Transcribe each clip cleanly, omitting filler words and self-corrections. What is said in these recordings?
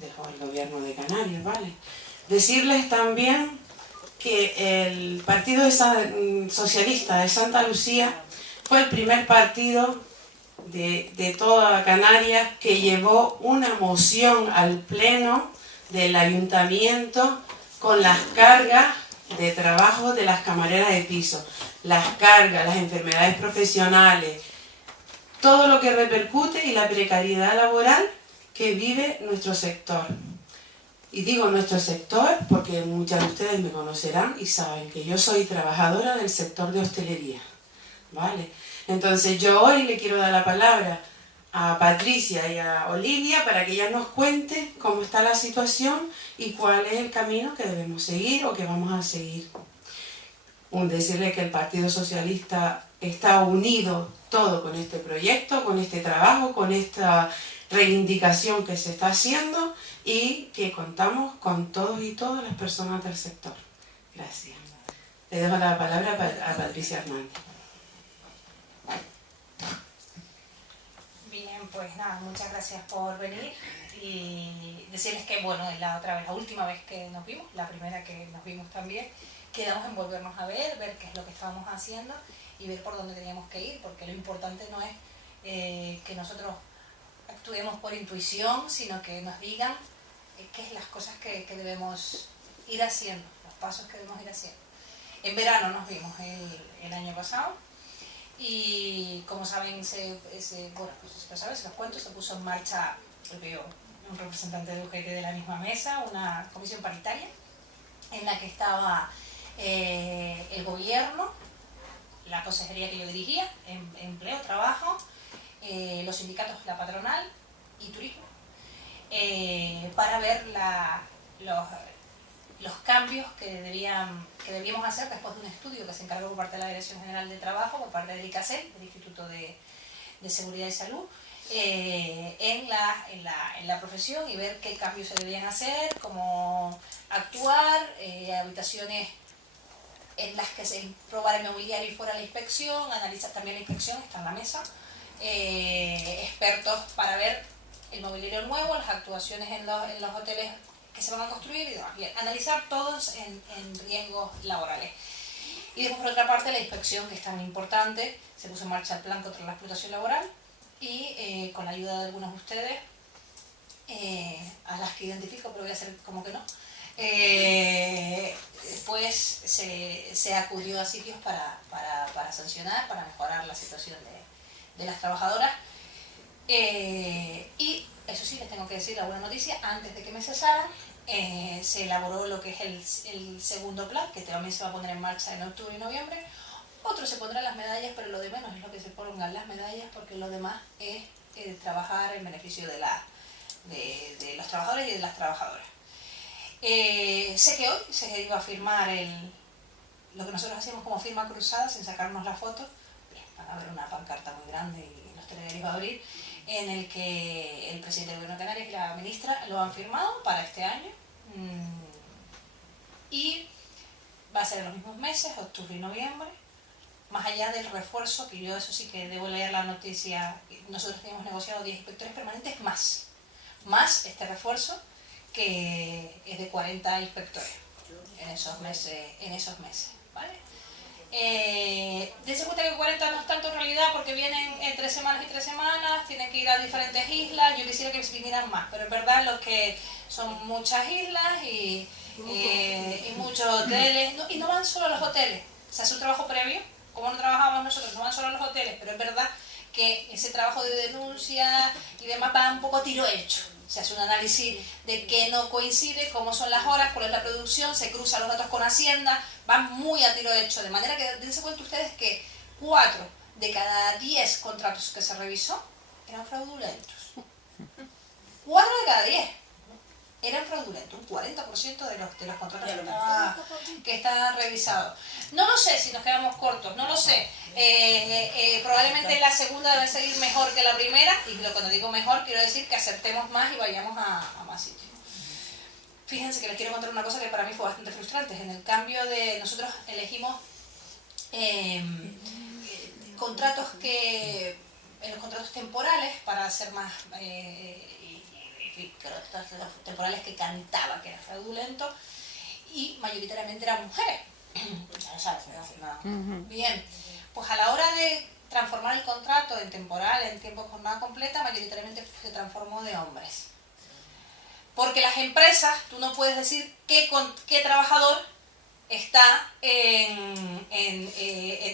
dejó el gobierno de Canarias, ¿vale? Decirles también que el Partido Socialista de Santa Lucía fue el primer partido de toda Canarias que llevó una moción al pleno del ayuntamiento con las cargas de trabajo de las camareras de piso, las cargas, las enfermedades profesionales, todo lo que repercute y la precariedad laboral que vive nuestro sector. Y digo nuestro sector porque muchas de ustedes me conocerán y saben que yo soy trabajadora del sector de hostelería, ¿vale? Entonces yo hoy le quiero dar la palabra a Patricia y a Olivia para que ellas nos cuenten cómo está la situación y cuál es el camino que debemos seguir o que vamos a seguir. Decirle que el Partido Socialista está unido todo con este proyecto, con este trabajo, con esta reivindicación que se está haciendo y que contamos con todos y todas las personas del sector. Gracias. Le dejo la palabra a Patricia Hernández. Bien, pues nada, muchas gracias por venir y decirles que, bueno, es la última vez que nos vimos, la primera que nos vimos también, quedamos en volvernos a ver qué es lo que estábamos haciendo y ver por dónde teníamos que ir, porque lo importante no es que nosotros actuemos por intuición, sino que nos digan qué es las cosas que debemos ir haciendo, los pasos que debemos ir haciendo. En verano nos vimos el año pasado y, como saben, bueno, pues si lo saben, se los cuento, se puso en marcha, veo un representante de UGT de la misma mesa, una comisión paritaria en la que estaba el gobierno, la consejería que yo dirigía, empleo, trabajo, los sindicatos, la patronal y turismo, para ver los cambios que debíamos hacer después de un estudio que se encargó por parte de la Dirección General de Trabajo, por parte del ICASEL, del Instituto de Seguridad y Salud, en la profesión y ver qué cambios se debían hacer, cómo actuar, habitaciones en las que se probar el mobiliario y fuera la inspección, analizar también la inspección, está en la mesa, expertos para ver el mobiliario nuevo, las actuaciones en los hoteles que se van a construir y demás. Bien, analizar todos en riesgos laborales. Y después, por otra parte, la inspección, que es tan importante, se puso en marcha el plan contra la explotación laboral y con la ayuda de algunos de ustedes, a las que identifico, pero voy a hacer como que no, pues se acudió a sitios para sancionar, para mejorar la situación de las trabajadoras. Y eso sí, les tengo que decir alguna noticia, antes de que me cesaran, se elaboró lo que es el segundo plan, que también se va a poner en marcha en octubre y noviembre. Otro se pondrán las medallas, pero lo de menos es lo que se pongan las medallas, porque lo demás es trabajar en beneficio de los trabajadores y de las trabajadoras. Sé que hoy se iba a firmar lo que nosotros hacíamos como firma cruzada, sin sacarnos la foto. Van a ver una pancarta muy grande y los telediarios va a abrir, en el que el presidente del Gobierno de Canarias y la ministra lo han firmado para este año. Y va a ser en los mismos meses, octubre y noviembre, más allá del refuerzo, que yo eso sí que debo leer la noticia, nosotros teníamos negociado 10 inspectores permanentes más este refuerzo, que es de 40 inspectores en esos meses, ¿vale? Dense cuenta que 40 no es tanto en realidad, porque vienen 3 semanas y 3 semanas, tienen que ir a diferentes islas. Yo quisiera que vinieran más, pero es verdad los que son muchas islas y muchos hoteles, y no van solo a los hoteles, se hace un trabajo previo, como no trabajábamos nosotros, no van solo a los hoteles, pero es verdad que ese trabajo de denuncia y demás va un poco a tiro hecho. Se hace un análisis de qué no coincide, cómo son las horas, cuál es la producción, se cruzan los datos con Hacienda, van muy a tiro hecho, de manera que dense cuenta ustedes que 4 de cada 10 contratos que se revisó eran fraudulentos. 4 de cada 10 eran fraudulentos, un 40% de los contratos que estaban revisados. No lo sé si nos quedamos cortos, no lo sé. Probablemente la segunda debe seguir mejor que la primera, y cuando digo mejor quiero decir que acertemos más y vayamos a más sitios. Fíjense que les quiero contar una cosa que para mí fue bastante frustrante. En el cambio de... Nosotros elegimos contratos temporales para hacer más... temporales que cantaba, que era fraudulento, y mayoritariamente eran mujeres. Ya lo sabes, ¿no? Bien, pues a la hora de transformar el contrato en temporal, en tiempo de jornada completa, mayoritariamente se transformó de hombres. Porque las empresas, tú no puedes decir qué trabajador está en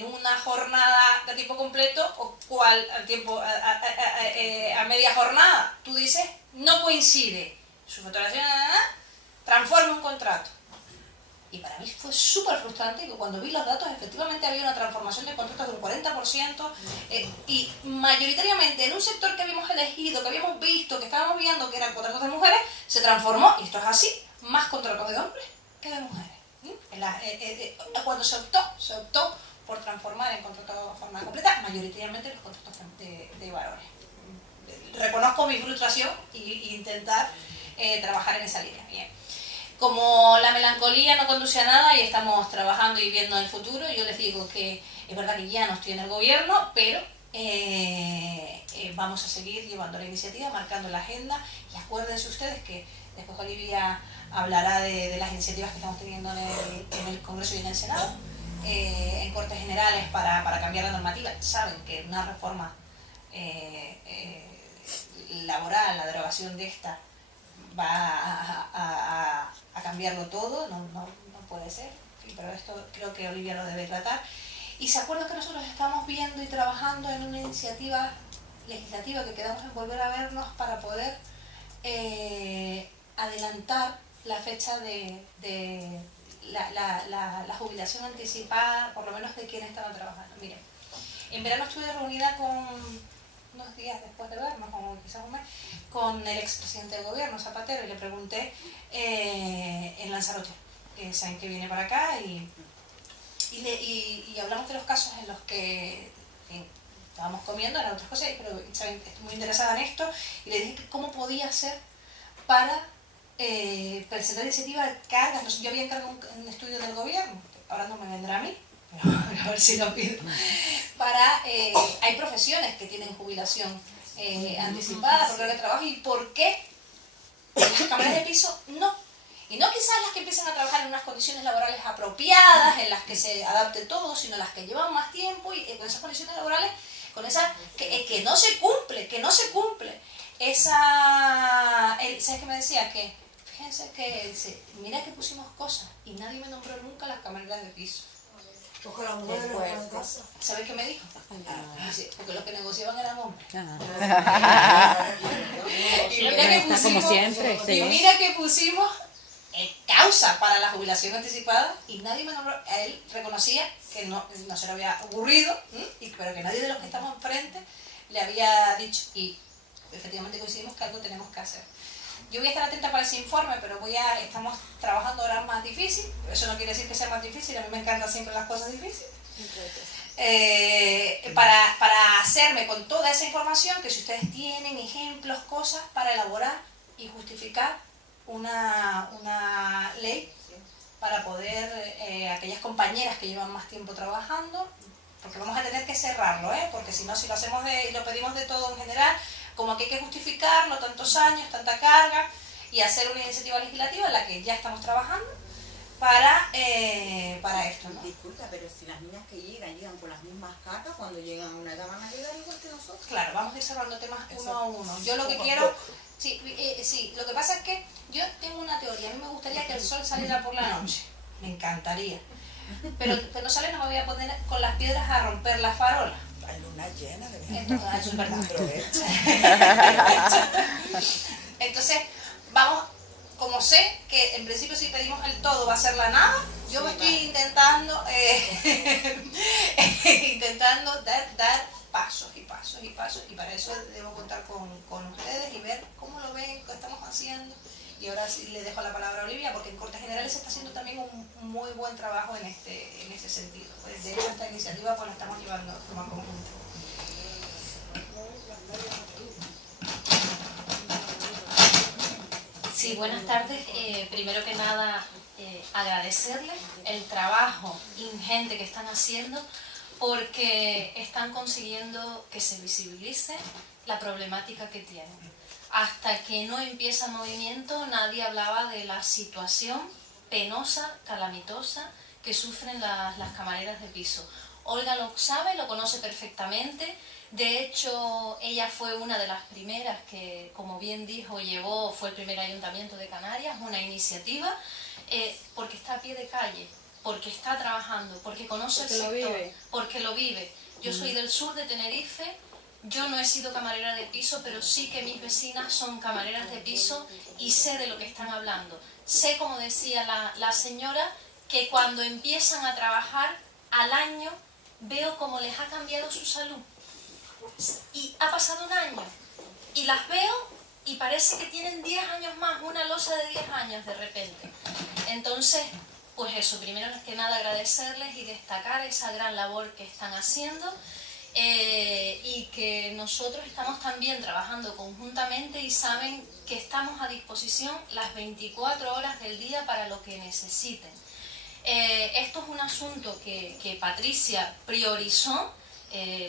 una jornada de tiempo completo o cuál a media jornada. Tú dices, no coincide. Su facturación, transforma un contrato. Y para mí fue súper frustrante que cuando vi los datos efectivamente había una transformación de contratos del 40% y mayoritariamente en un sector que habíamos elegido, que habíamos visto, que estábamos viendo que eran contratos de mujeres, se transformó, y esto es así, más contratos de hombres que de mujeres. Cuando se optó por transformar en contratos de jornada completa, mayoritariamente los contratos de varones. Reconozco mi frustración e intentar trabajar en esa línea. Bien. Como la melancolía no conduce a nada y estamos trabajando y viendo el futuro, yo les digo que es verdad que ya no estoy en el gobierno, pero vamos a seguir llevando la iniciativa, marcando la agenda, y acuérdense ustedes que después Olivia hablará de las iniciativas que estamos teniendo en el Congreso y en el Senado, en Cortes Generales para cambiar la normativa. Saben que una reforma laboral, la derogación de esta, va a cambiarlo todo, no puede ser, pero esto creo que Olivia lo debe tratar. Y se acuerdan que nosotros estamos viendo y trabajando en una iniciativa legislativa que quedamos en volver a vernos para poder adelantar la fecha de la jubilación anticipada, por lo menos de quienes estaban trabajando. Miren, en verano estuve reunida unos días después de vernos, como quizás un mes, con el expresidente del gobierno, Zapatero, y le pregunté en Lanzarote, que saben que viene para acá, y hablamos de los casos en los que estábamos comiendo, eran otras cosas, pero saben, estoy muy interesada en esto, y le dije que cómo podía hacer para presentar iniciativa de cargas. Entonces, yo había encargado un estudio del gobierno, ahora no me vendrá a mí, pero a ver si lo pido, hay profesiones que tienen jubilación anticipada por carga de trabajo, y por qué las cámaras de piso no. Y no quizás las que empiezan a trabajar en unas condiciones laborales apropiadas, en las que se adapte todo, sino las que llevan más tiempo y con esas condiciones laborales, con esa que no se cumple, ¿sabes qué me decía? Que fíjense que mira que pusimos cosas y nadie me nombró nunca las camareras de piso. Porque la mujer no está en casa. ¿Sabes qué me dijo? Dice, porque los que negociaban eran hombres. Y mira que pusimos, como siempre, sí. Y mira que pusimos causa para la jubilación anticipada y nadie me nombró. A él reconocía que no se le había ocurrido, pero que nadie de los que estamos enfrente le había dicho, y efectivamente coincidimos que algo tenemos que hacer. Yo voy a estar atenta para ese informe, pero estamos trabajando ahora más difícil. Eso no quiere decir que sea más difícil, a mí me encantan siempre las cosas difíciles. Para hacerme con toda esa información, que si ustedes tienen ejemplos, cosas, para elaborar y justificar una ley para poder, aquellas compañeras que llevan más tiempo trabajando, porque vamos a tener que cerrarlo, porque si no, si lo hacemos y lo pedimos de todo en general, como que hay que justificarlo, tantos años, tanta carga, y hacer una iniciativa legislativa en la que ya estamos trabajando para esto, ¿no? Disculpa, pero si las niñas que llegan con las mismas cargas, cuando llegan a una edad van a llegar igual que nosotros. Claro, vamos a ir cerrando temas uno a uno. Yo lo que quiero... Sí, lo que pasa es que yo tengo una teoría. A mí me gustaría que el sol saliera por la noche. Me encantaría. Pero cuando sale no me voy a poner con las piedras a romper la farola. Hay luna llena de Entonces, eso es verdad. Entonces, vamos, como sé que en principio si pedimos el todo va a ser la nada, yo me estoy intentando dar pasos y pasos y pasos, y para eso debo contar con ustedes y ver cómo lo ven, qué estamos haciendo. Y ahora sí le dejo la palabra a Olivia, porque en Cortes Generales se está haciendo también un muy buen trabajo en ese sentido. Pues de hecho, esta iniciativa pues la estamos llevando de forma conjunta. Sí, buenas tardes. Primero que nada, agradecerles el trabajo ingente que están haciendo, porque están consiguiendo que se visibilice la problemática que tienen. hasta que no empieza el movimiento nadie hablaba de la situación penosa, calamitosa que sufren las camareras de piso. Olga lo sabe, lo conoce perfectamente. De hecho, ella fue una de las primeras que, como bien dijo, fue el primer ayuntamiento de Canarias, una iniciativa, porque está a pie de calle, porque está trabajando, porque conoce el sector, porque lo vive. Yo soy del sur de Tenerife, yo no he sido camarera de piso, pero sí que mis vecinas son camareras de piso y sé de lo que están hablando. Sé, como decía la señora, que cuando empiezan a trabajar al año, veo cómo les ha cambiado su salud. Y ha pasado un año y las veo y parece que tienen 10 años más, una losa de 10 años de repente. Entonces, pues eso, primero que nada agradecerles y destacar esa gran labor que están haciendo, y que nosotros estamos también trabajando conjuntamente y saben que estamos a disposición las 24 horas del día para lo que necesiten. Esto es un asunto que Patricia priorizó.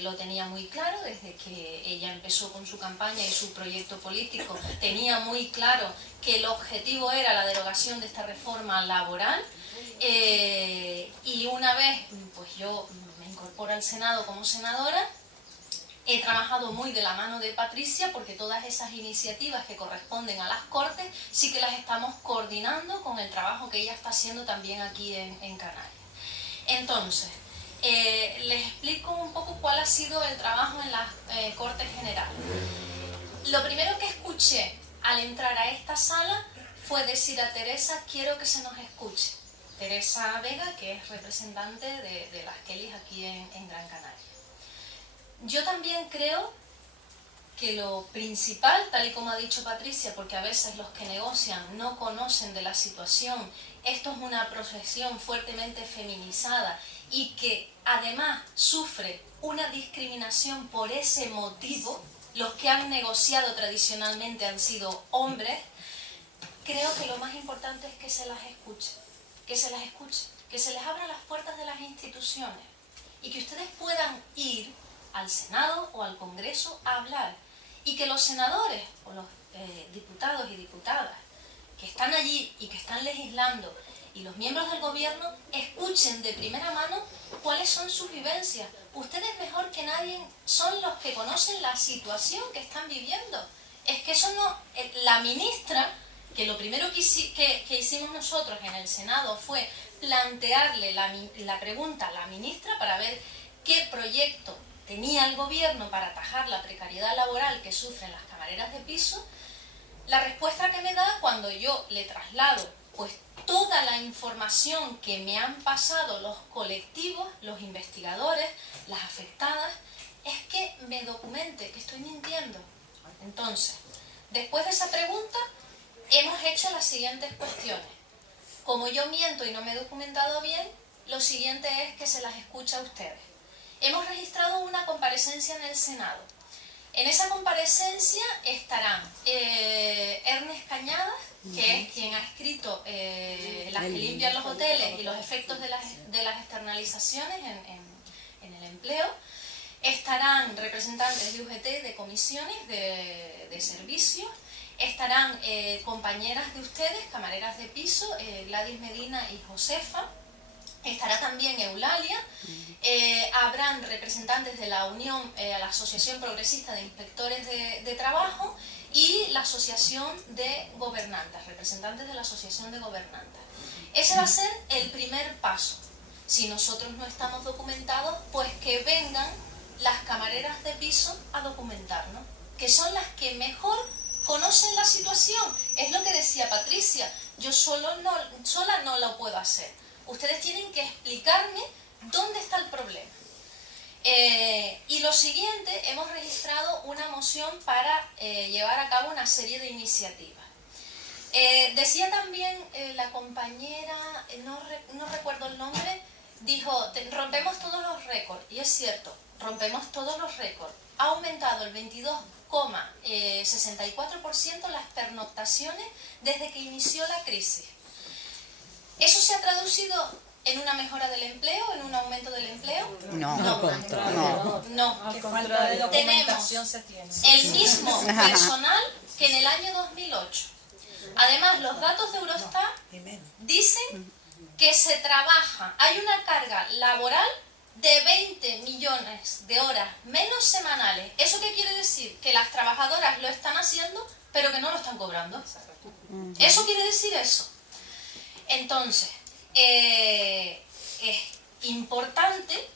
Lo tenía muy claro desde que ella empezó con su campaña y su proyecto político. Tenía muy claro que el objetivo era la derogación de esta reforma laboral, y una vez pues yo me incorporo al Senado como senadora, he trabajado muy de la mano de Patricia porque todas esas iniciativas que corresponden a las Cortes sí que las estamos coordinando con el trabajo que ella está haciendo también aquí en Canarias. Entonces, les explico un poco cuál ha sido el trabajo en las Cortes Generales. Lo primero que escuché al entrar a esta sala fue decir a Teresa: quiero que se nos escuche. Teresa Vega, que es representante de las Kellys aquí en Gran Canaria. Yo también creo que lo principal, tal y como ha dicho Patricia, porque a veces los que negocian no conocen de la situación, esto es una profesión fuertemente feminizada y que además sufre una discriminación por ese motivo. Los que han negociado tradicionalmente han sido hombres. Creo que lo más importante es que se las escuche, que se las escuche, que se les abra las puertas de las instituciones y que ustedes puedan ir al Senado o al Congreso a hablar, y que los senadores o los diputados y diputadas que están allí y que están legislando y los miembros del gobierno escuchen de primera mano cuáles son sus vivencias. Ustedes mejor que nadie son los que conocen la situación que están viviendo. Es que eso no... La ministra, que lo primero que hicimos nosotros en el Senado fue plantearle la pregunta a la ministra para ver qué proyecto tenía el gobierno para atajar la precariedad laboral que sufren las camareras de piso. La respuesta que me da cuando yo le traslado pues toda la información que me han pasado los colectivos, los investigadores, las afectadas, es que me documente, que estoy mintiendo. Entonces, después de esa pregunta, hemos hecho las siguientes cuestiones. Como yo miento y no me he documentado bien, lo siguiente es que se las escucha a ustedes. Hemos registrado una comparecencia en el Senado. En esa comparecencia estarán Ernest Cañadas, que es quien ha escrito Las que limpian los hoteles y los efectos de las externalizaciones en el empleo. Estarán representantes de UGT, de comisiones, de servicios. Estarán compañeras de ustedes, camareras de piso, Gladys Medina y Josefa. Estará también Eulalia. Habrán representantes de la Unión, la Asociación Progresista de Inspectores de Trabajo y la Asociación de Gobernantes, representantes de la Asociación de Gobernantes. Ese va a ser el primer paso. Si nosotros no estamos documentados, pues que vengan las camareras de piso a documentarnos, que son las que mejor conocen la situación. Es lo que decía Patricia, yo sola no lo puedo hacer. Ustedes tienen que explicarme dónde está el problema. Y lo siguiente, hemos registrado una moción para llevar a cabo una serie de iniciativas. Decía también la compañera, no recuerdo el nombre, dijo, rompemos todos los récords. Y es cierto, rompemos todos los récords. Ha aumentado el 22,64% las pernoctaciones desde que inició la crisis. ¿Eso se ha traducido en una mejora del empleo, en un aumento del empleo? No. No. ¿Qué falta de documentación Tenemos se tiene? el mismo personal que en el año 2008. Además, los datos de Eurostat dicen que se trabaja, hay una carga laboral de 20 millones de horas menos semanales. ¿Eso qué quiere decir? Que las trabajadoras lo están haciendo, pero que no lo están cobrando. Eso quiere decir eso. Entonces, es importante,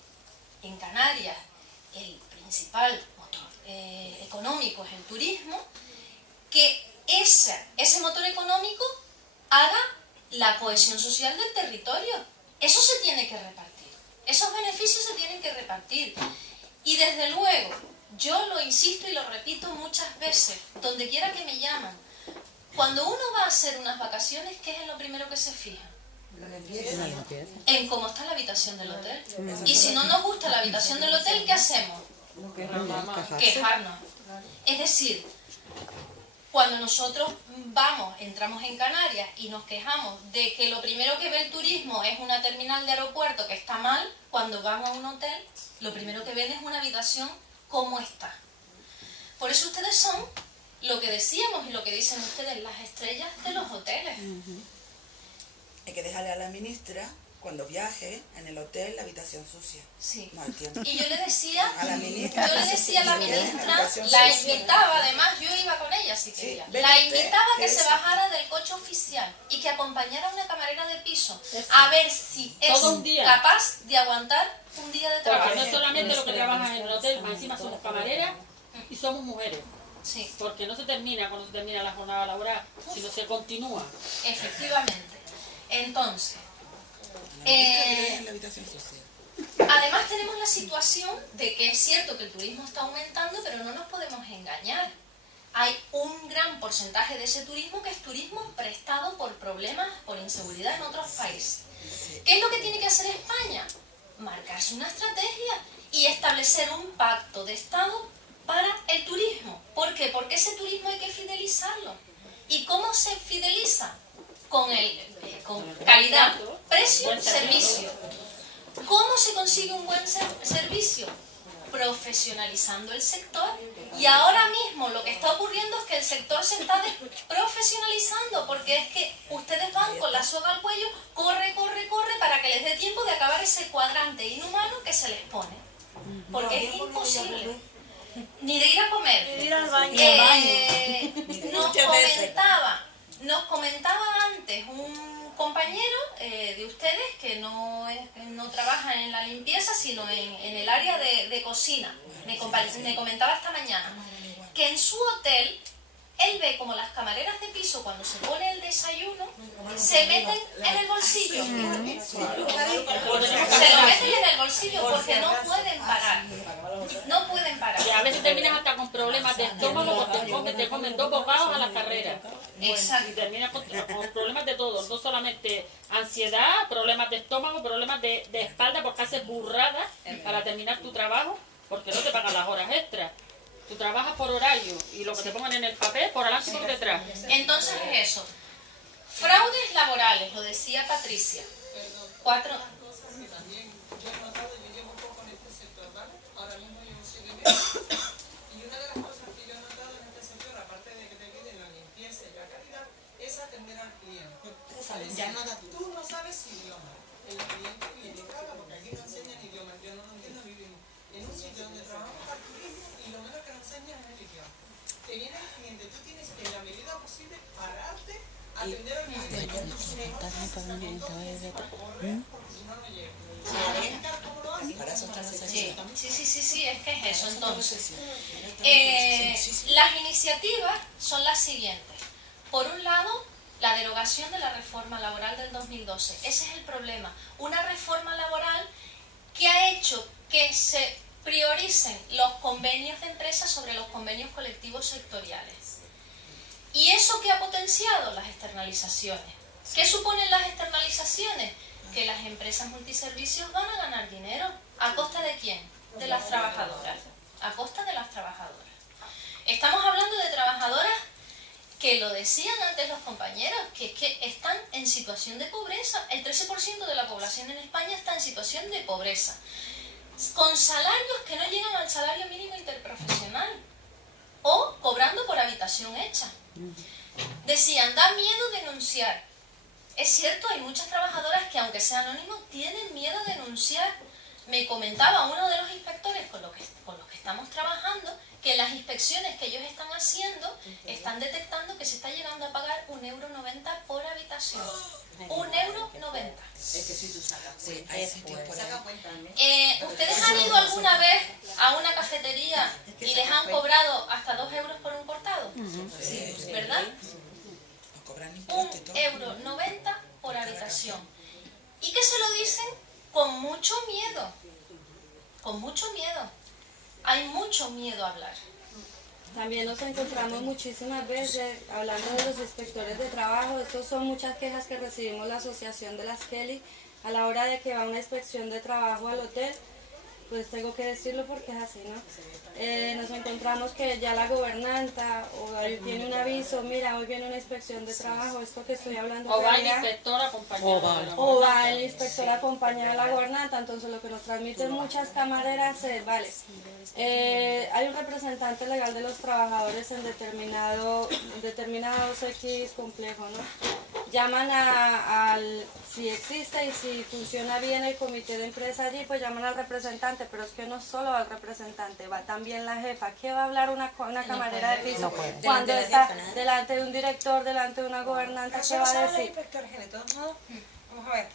en Canarias, el principal motor económico es el turismo, que ese motor económico haga la cohesión social del territorio. Eso se tiene que repartir. Esos beneficios se tienen que repartir. Y desde luego, yo lo insisto y lo repito muchas veces, donde quiera que me llaman, cuando uno va a hacer unas vacaciones, ¿qué es lo primero que se fija? En cómo está la habitación del hotel. Y si no nos gusta la habitación del hotel, ¿qué hacemos? Quejarnos. Es decir, cuando nosotros entramos en Canarias y nos quejamos de que lo primero que ve el turismo es una terminal de aeropuerto que está mal, cuando van a un hotel, lo primero que ven es una habitación como está. Por eso ustedes son lo que decíamos y lo que dicen ustedes, las estrellas de los hoteles. Hay que dejarle a la ministra, cuando viaje, en el hotel, la habitación sucia. Sí. No hay tiempo. Y yo le decía A la ministra. a la ministra, la invitaba, además yo iba con ella si quería, la invitaba a que se bajara del coche oficial y que acompañara a una camarera de piso a ver si es capaz de aguantar un día de trabajo. Porque no solamente los que trabajan en el hotel, más encima somos camareras y somos mujeres. Sí. Porque no se termina cuando se termina la jornada laboral, sino se continúa. Efectivamente. Entonces, La habitación sucia. además tenemos la situación de que es cierto que el turismo está aumentando, pero no nos podemos engañar. Hay un gran porcentaje de ese turismo que es turismo prestado por problemas, por inseguridad en otros países. ¿Qué es lo que tiene que hacer España? Marcarse una estrategia y establecer un pacto de Estado para el turismo. ¿Por qué? Porque ese turismo hay que fidelizarlo. ¿Y cómo se fideliza? Con calidad, precio, servicio. ¿Cómo se consigue un buen servicio? Profesionalizando el sector. Y ahora mismo lo que está ocurriendo es que el sector se está profesionalizando, porque es que ustedes van con la soga al cuello, corre para que les dé tiempo de acabar ese cuadrante inhumano que se les pone. Porque es imposible. Ni de ir a comer. Ni de ir al baño. Nos comentaba antes un compañero de ustedes que no trabaja en la limpieza, sino en el área de cocina. Me comentaba esta mañana que en su hotel él ve como las camareras de piso, cuando se pone el desayuno, se meten en el bolsillo. Se lo meten en el bolsillo porque no pueden parar. No pueden parar. Y a veces terminas hasta con problemas de estómago porque te comen 2 bocados a la carrera. Exacto. Y terminas con problemas de todo, no solamente ansiedad, problemas de estómago, problemas de espalda porque haces burradas para terminar tu trabajo, porque no te pagan las horas extras. Tú trabajas por horario y lo que te pongan en el papel por adelante y por detrás. Entonces es eso. Fraudes laborales, lo decía Patricia. 4. También yo he notado, yo llevo un poco en este sector, ¿vale? Ahora mismo yo no sé qué ver. Y una de las cosas que yo he notado en este sector, aparte de que te piden la limpieza y la calidad, es atender al cliente. Ya nada. Tú no sabes idioma. El cliente viene y habla porque aquí no enseñan idioma. Yo no lo entiendo, vivimos en un sitio donde trabajamos para el turismo y lo menos que nos enseñan es el idioma. Te viene el cliente, tú tienes que en la medida posible pararte, atender al cliente. Sí, es que es eso. Entonces, las iniciativas son las siguientes. Por un lado, la derogación de la reforma laboral del 2012. Ese es el problema. Una reforma laboral que ha hecho que se prioricen los convenios de empresas sobre los convenios colectivos sectoriales. ¿Y eso qué ha potenciado? Las externalizaciones. ¿Qué suponen las externalizaciones? Que las empresas multiservicios van a ganar dinero. ¿A costa de quién? De las trabajadoras. A costa de las trabajadoras. Estamos hablando de trabajadoras que lo decían antes los compañeros, que es que están en situación de pobreza. El 13% de la población en España está en situación de pobreza, con salarios que no llegan al salario mínimo interprofesional. o cobrando por habitación hecha. Decían, da miedo denunciar. Es cierto, hay muchas trabajadoras que, aunque sea anónimo, tienen miedo a denunciar. Me comentaba uno de los inspectores con los que estamos trabajando que las inspecciones que ellos están haciendo están detectando que se está llegando a pagar 1,90 € por habitación. 1,90 €. Es que si tú sacas Sí, cuenta, hay sitios por ahí. saca cuenta al mes. ¿Ustedes han ido alguna vez a una cafetería y les han cobrado hasta 2 € por un cortado? Sí, ¿Verdad? nos cobran impuestos y todo. 1,90 € por habitación. ¿Y qué se lo dicen? Con mucho miedo. Con mucho miedo. Hay mucho miedo a hablar. También nos encontramos muchísimas veces hablando de los inspectores de trabajo. Estos son muchas quejas que recibimos la asociación de las Kelly a la hora de que va una inspección de trabajo al hotel. Pues tengo que decirlo porque es así, ¿no? Nos encontramos que ya la gobernanta o ahí tiene un aviso, mira, hoy viene una inspección de trabajo, esto que estoy hablando. O va el realidad. inspector acompañado. de la O va el inspector acompañado de la gobernanta, entonces lo que nos transmiten muchas camareras es, vale, hay un representante legal de los trabajadores en determinados X complejo, ¿no? Llaman al, si existe y si funciona bien el comité de empresa allí, pues llaman al representante, pero es que no solo al representante, va también la jefa. ¿Qué va a hablar una camarera de piso cuando está delante de un director, delante de una gobernanta? ¿Qué va a decir? Inspectores, de todos modos, vamos a ver,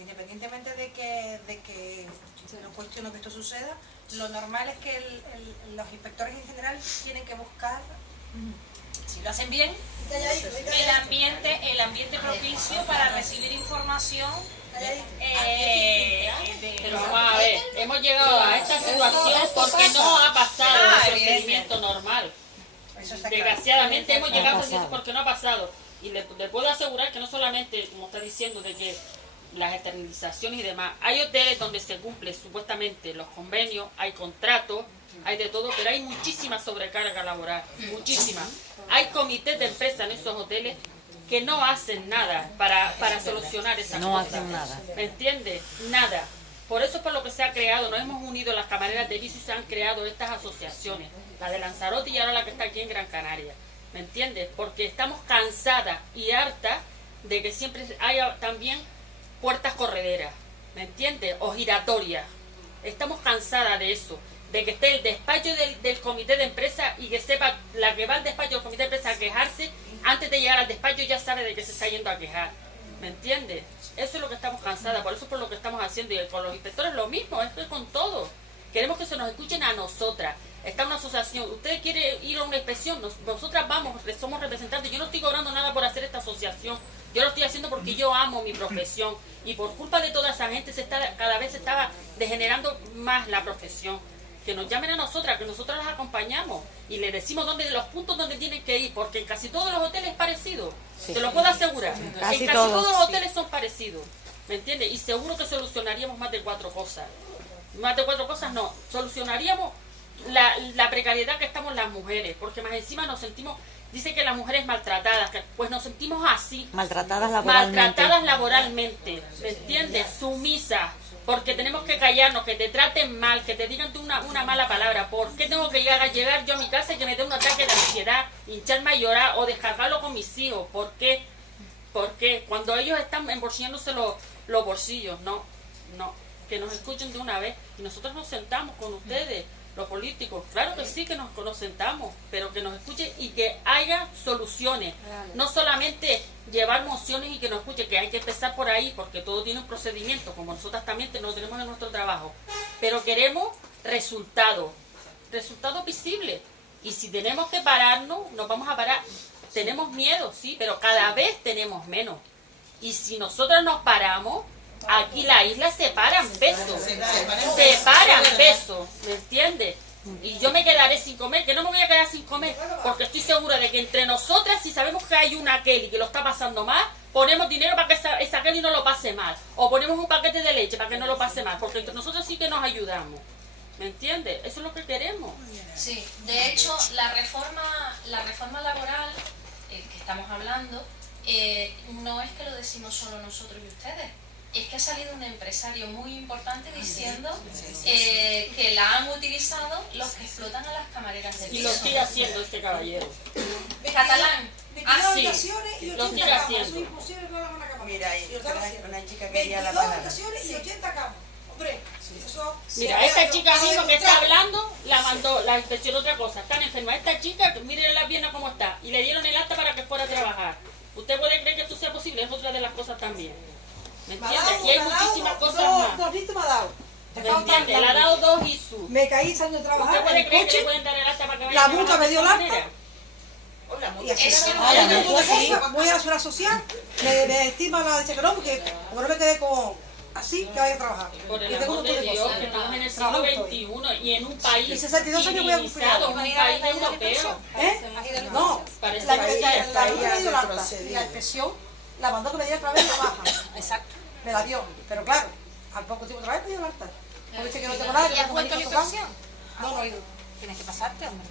independientemente de que no cuestiono que esto suceda, lo normal es que los inspectores en general tienen que buscar, si lo hacen bien, el ambiente propicio para recibir información. Pero vamos a ver, hemos llegado a esta situación porque no ha pasado el procedimiento normal. Desgraciadamente hemos llegado a esta situación porque no ha pasado. Y le puedo asegurar que no solamente, como está diciendo, de que las externalizaciones y demás, hay hoteles donde se cumplen supuestamente los convenios, hay contratos, hay de todo, pero hay muchísima sobrecarga laboral, muchísima. Hay comités de empresa en esos hoteles que no hacen nada para solucionar esas cosas. No hacen nada. ¿Me entiendes? Nada. Por eso es por lo que se ha creado, nos hemos unido las camareras de bici y se han creado estas asociaciones, la de Lanzarote y ahora la que está aquí en Gran Canaria. ¿Me entiendes? Porque estamos cansadas y hartas de que siempre haya también puertas correderas, ¿me entiendes? O giratorias. Estamos cansadas de eso, de que esté el despacho del comité de empresa y que sepa la que va al despacho del comité de empresa a quejarse, antes de llegar al despacho ya sabe de que se está yendo a quejar. ¿Me entiendes? Eso es lo que estamos cansadas, por eso es por lo que estamos haciendo. Y con los inspectores lo mismo, esto es con todo. Queremos que se nos escuchen a nosotras. Está una asociación, usted quiere ir a una inspección, nosotras vamos, somos representantes. Yo no estoy cobrando nada por hacer esta asociación. Yo lo estoy haciendo porque yo amo mi profesión. Y por culpa de toda esa gente cada vez se estaba degenerando más la profesión. Que nos llamen a nosotras, que nosotras las acompañamos y le decimos los puntos donde tienen que ir, porque en casi todos los hoteles es parecido. Se lo puedo asegurar. En casi todos los hoteles son parecidos. ¿Me entiendes? Y seguro que solucionaríamos más de 4 cosas. Más de 4 cosas no. Solucionaríamos la precariedad que estamos las mujeres, porque más encima nos sentimos, dice que las mujeres maltratadas, pues nos sentimos así. Maltratadas laboralmente. ¿Me entiendes? Sumisas. Porque tenemos que callarnos, que te traten mal, que te digan una mala palabra. ¿Por qué tengo que llegar yo a mi casa y que me dé un ataque de ansiedad, hincharme a llorar o descargarlo con mis hijos? ¿Por qué? Porque cuando ellos están embolsillándose los bolsillos, no, que nos escuchen de una vez. Y nosotros nos sentamos con ustedes, los políticos, claro que sí que nos sentamos, pero que nos escuchen y que haya soluciones. No solamente llevar mociones y que nos escuchen, que hay que empezar por ahí, porque todo tiene un procedimiento, como nosotras también lo tenemos en nuestro trabajo. Pero queremos resultados visibles. Y si tenemos que pararnos, nos vamos a parar. Tenemos miedo, sí, pero cada vez tenemos menos. Y si nosotros nos paramos, aquí la isla se para en peso. Se para en peso, ¿me entiendes? Y yo me quedaré sin comer, que no me voy a quedar sin comer, porque estoy segura de que entre nosotras, si sabemos que hay una Kelly que lo está pasando mal, ponemos dinero para que esa Kelly no lo pase mal. O ponemos un paquete de leche para que no lo pase mal, porque entre nosotros sí que nos ayudamos. ¿Me entiendes? Eso es lo que queremos. Sí, de hecho, la reforma laboral que estamos hablando, no es que lo decimos solo nosotros y ustedes. es que ha salido un empresario muy importante diciendo que la han utilizado los que explotan a las camareras de piso. Y lo sigue haciendo este caballero. Catalán. Ah, sí, habitaciones y lo 80 sigue camas. haciendo. Eso es imposible, no la van a acabar. Mira, ahí, Y lo están haciendo. una chica quería la 22 palabra. habitaciones y 80 camas. Hombre, eso... Mira, esta chica mismo que está hablando, la mandó, la inspección otra cosa. Están enfermas. Esta chica, miren la pierna cómo está. Y le dieron el acta para que fuera a trabajar. ¿Usted puede creer que esto sea posible? Es otra de las cosas también. ¿Me entiendes? Y hay muchísimas cosas más. Dos listos me ha dado. ¿Me entiendes? Le ha dado 2 ISU. Me caí saliendo de trabajar. ¿Usted puede en el creer que le coche, pueden dar el acta para que vaya la a multa trabajar me de dio esa el acta. manera? Y así Es que no hay hay un montón de ningún cosas. Voy a la seguridad social, me estima la dice que no, porque como no me quedé como así, que vaya a trabajar. Por el Y tengo un amor montón de de Dios, cosas. que estamos en el siglo Trabajando XXI y en un país Y 62 años voy a cumplir. civilizado, un país europeo. ¿Eh? No, Parece la que multa me dio el acta. procedido. Y la inspección la mandó que me diera otra vez la baja. Exacto. Me la dio. Pero claro, al poco tiempo otra vez me dio el acta. Porque dice que no tengo nada, que ¿Y has no vuelto a la tengo inspección? No, no he ido. Tienes que pasarte, hombre.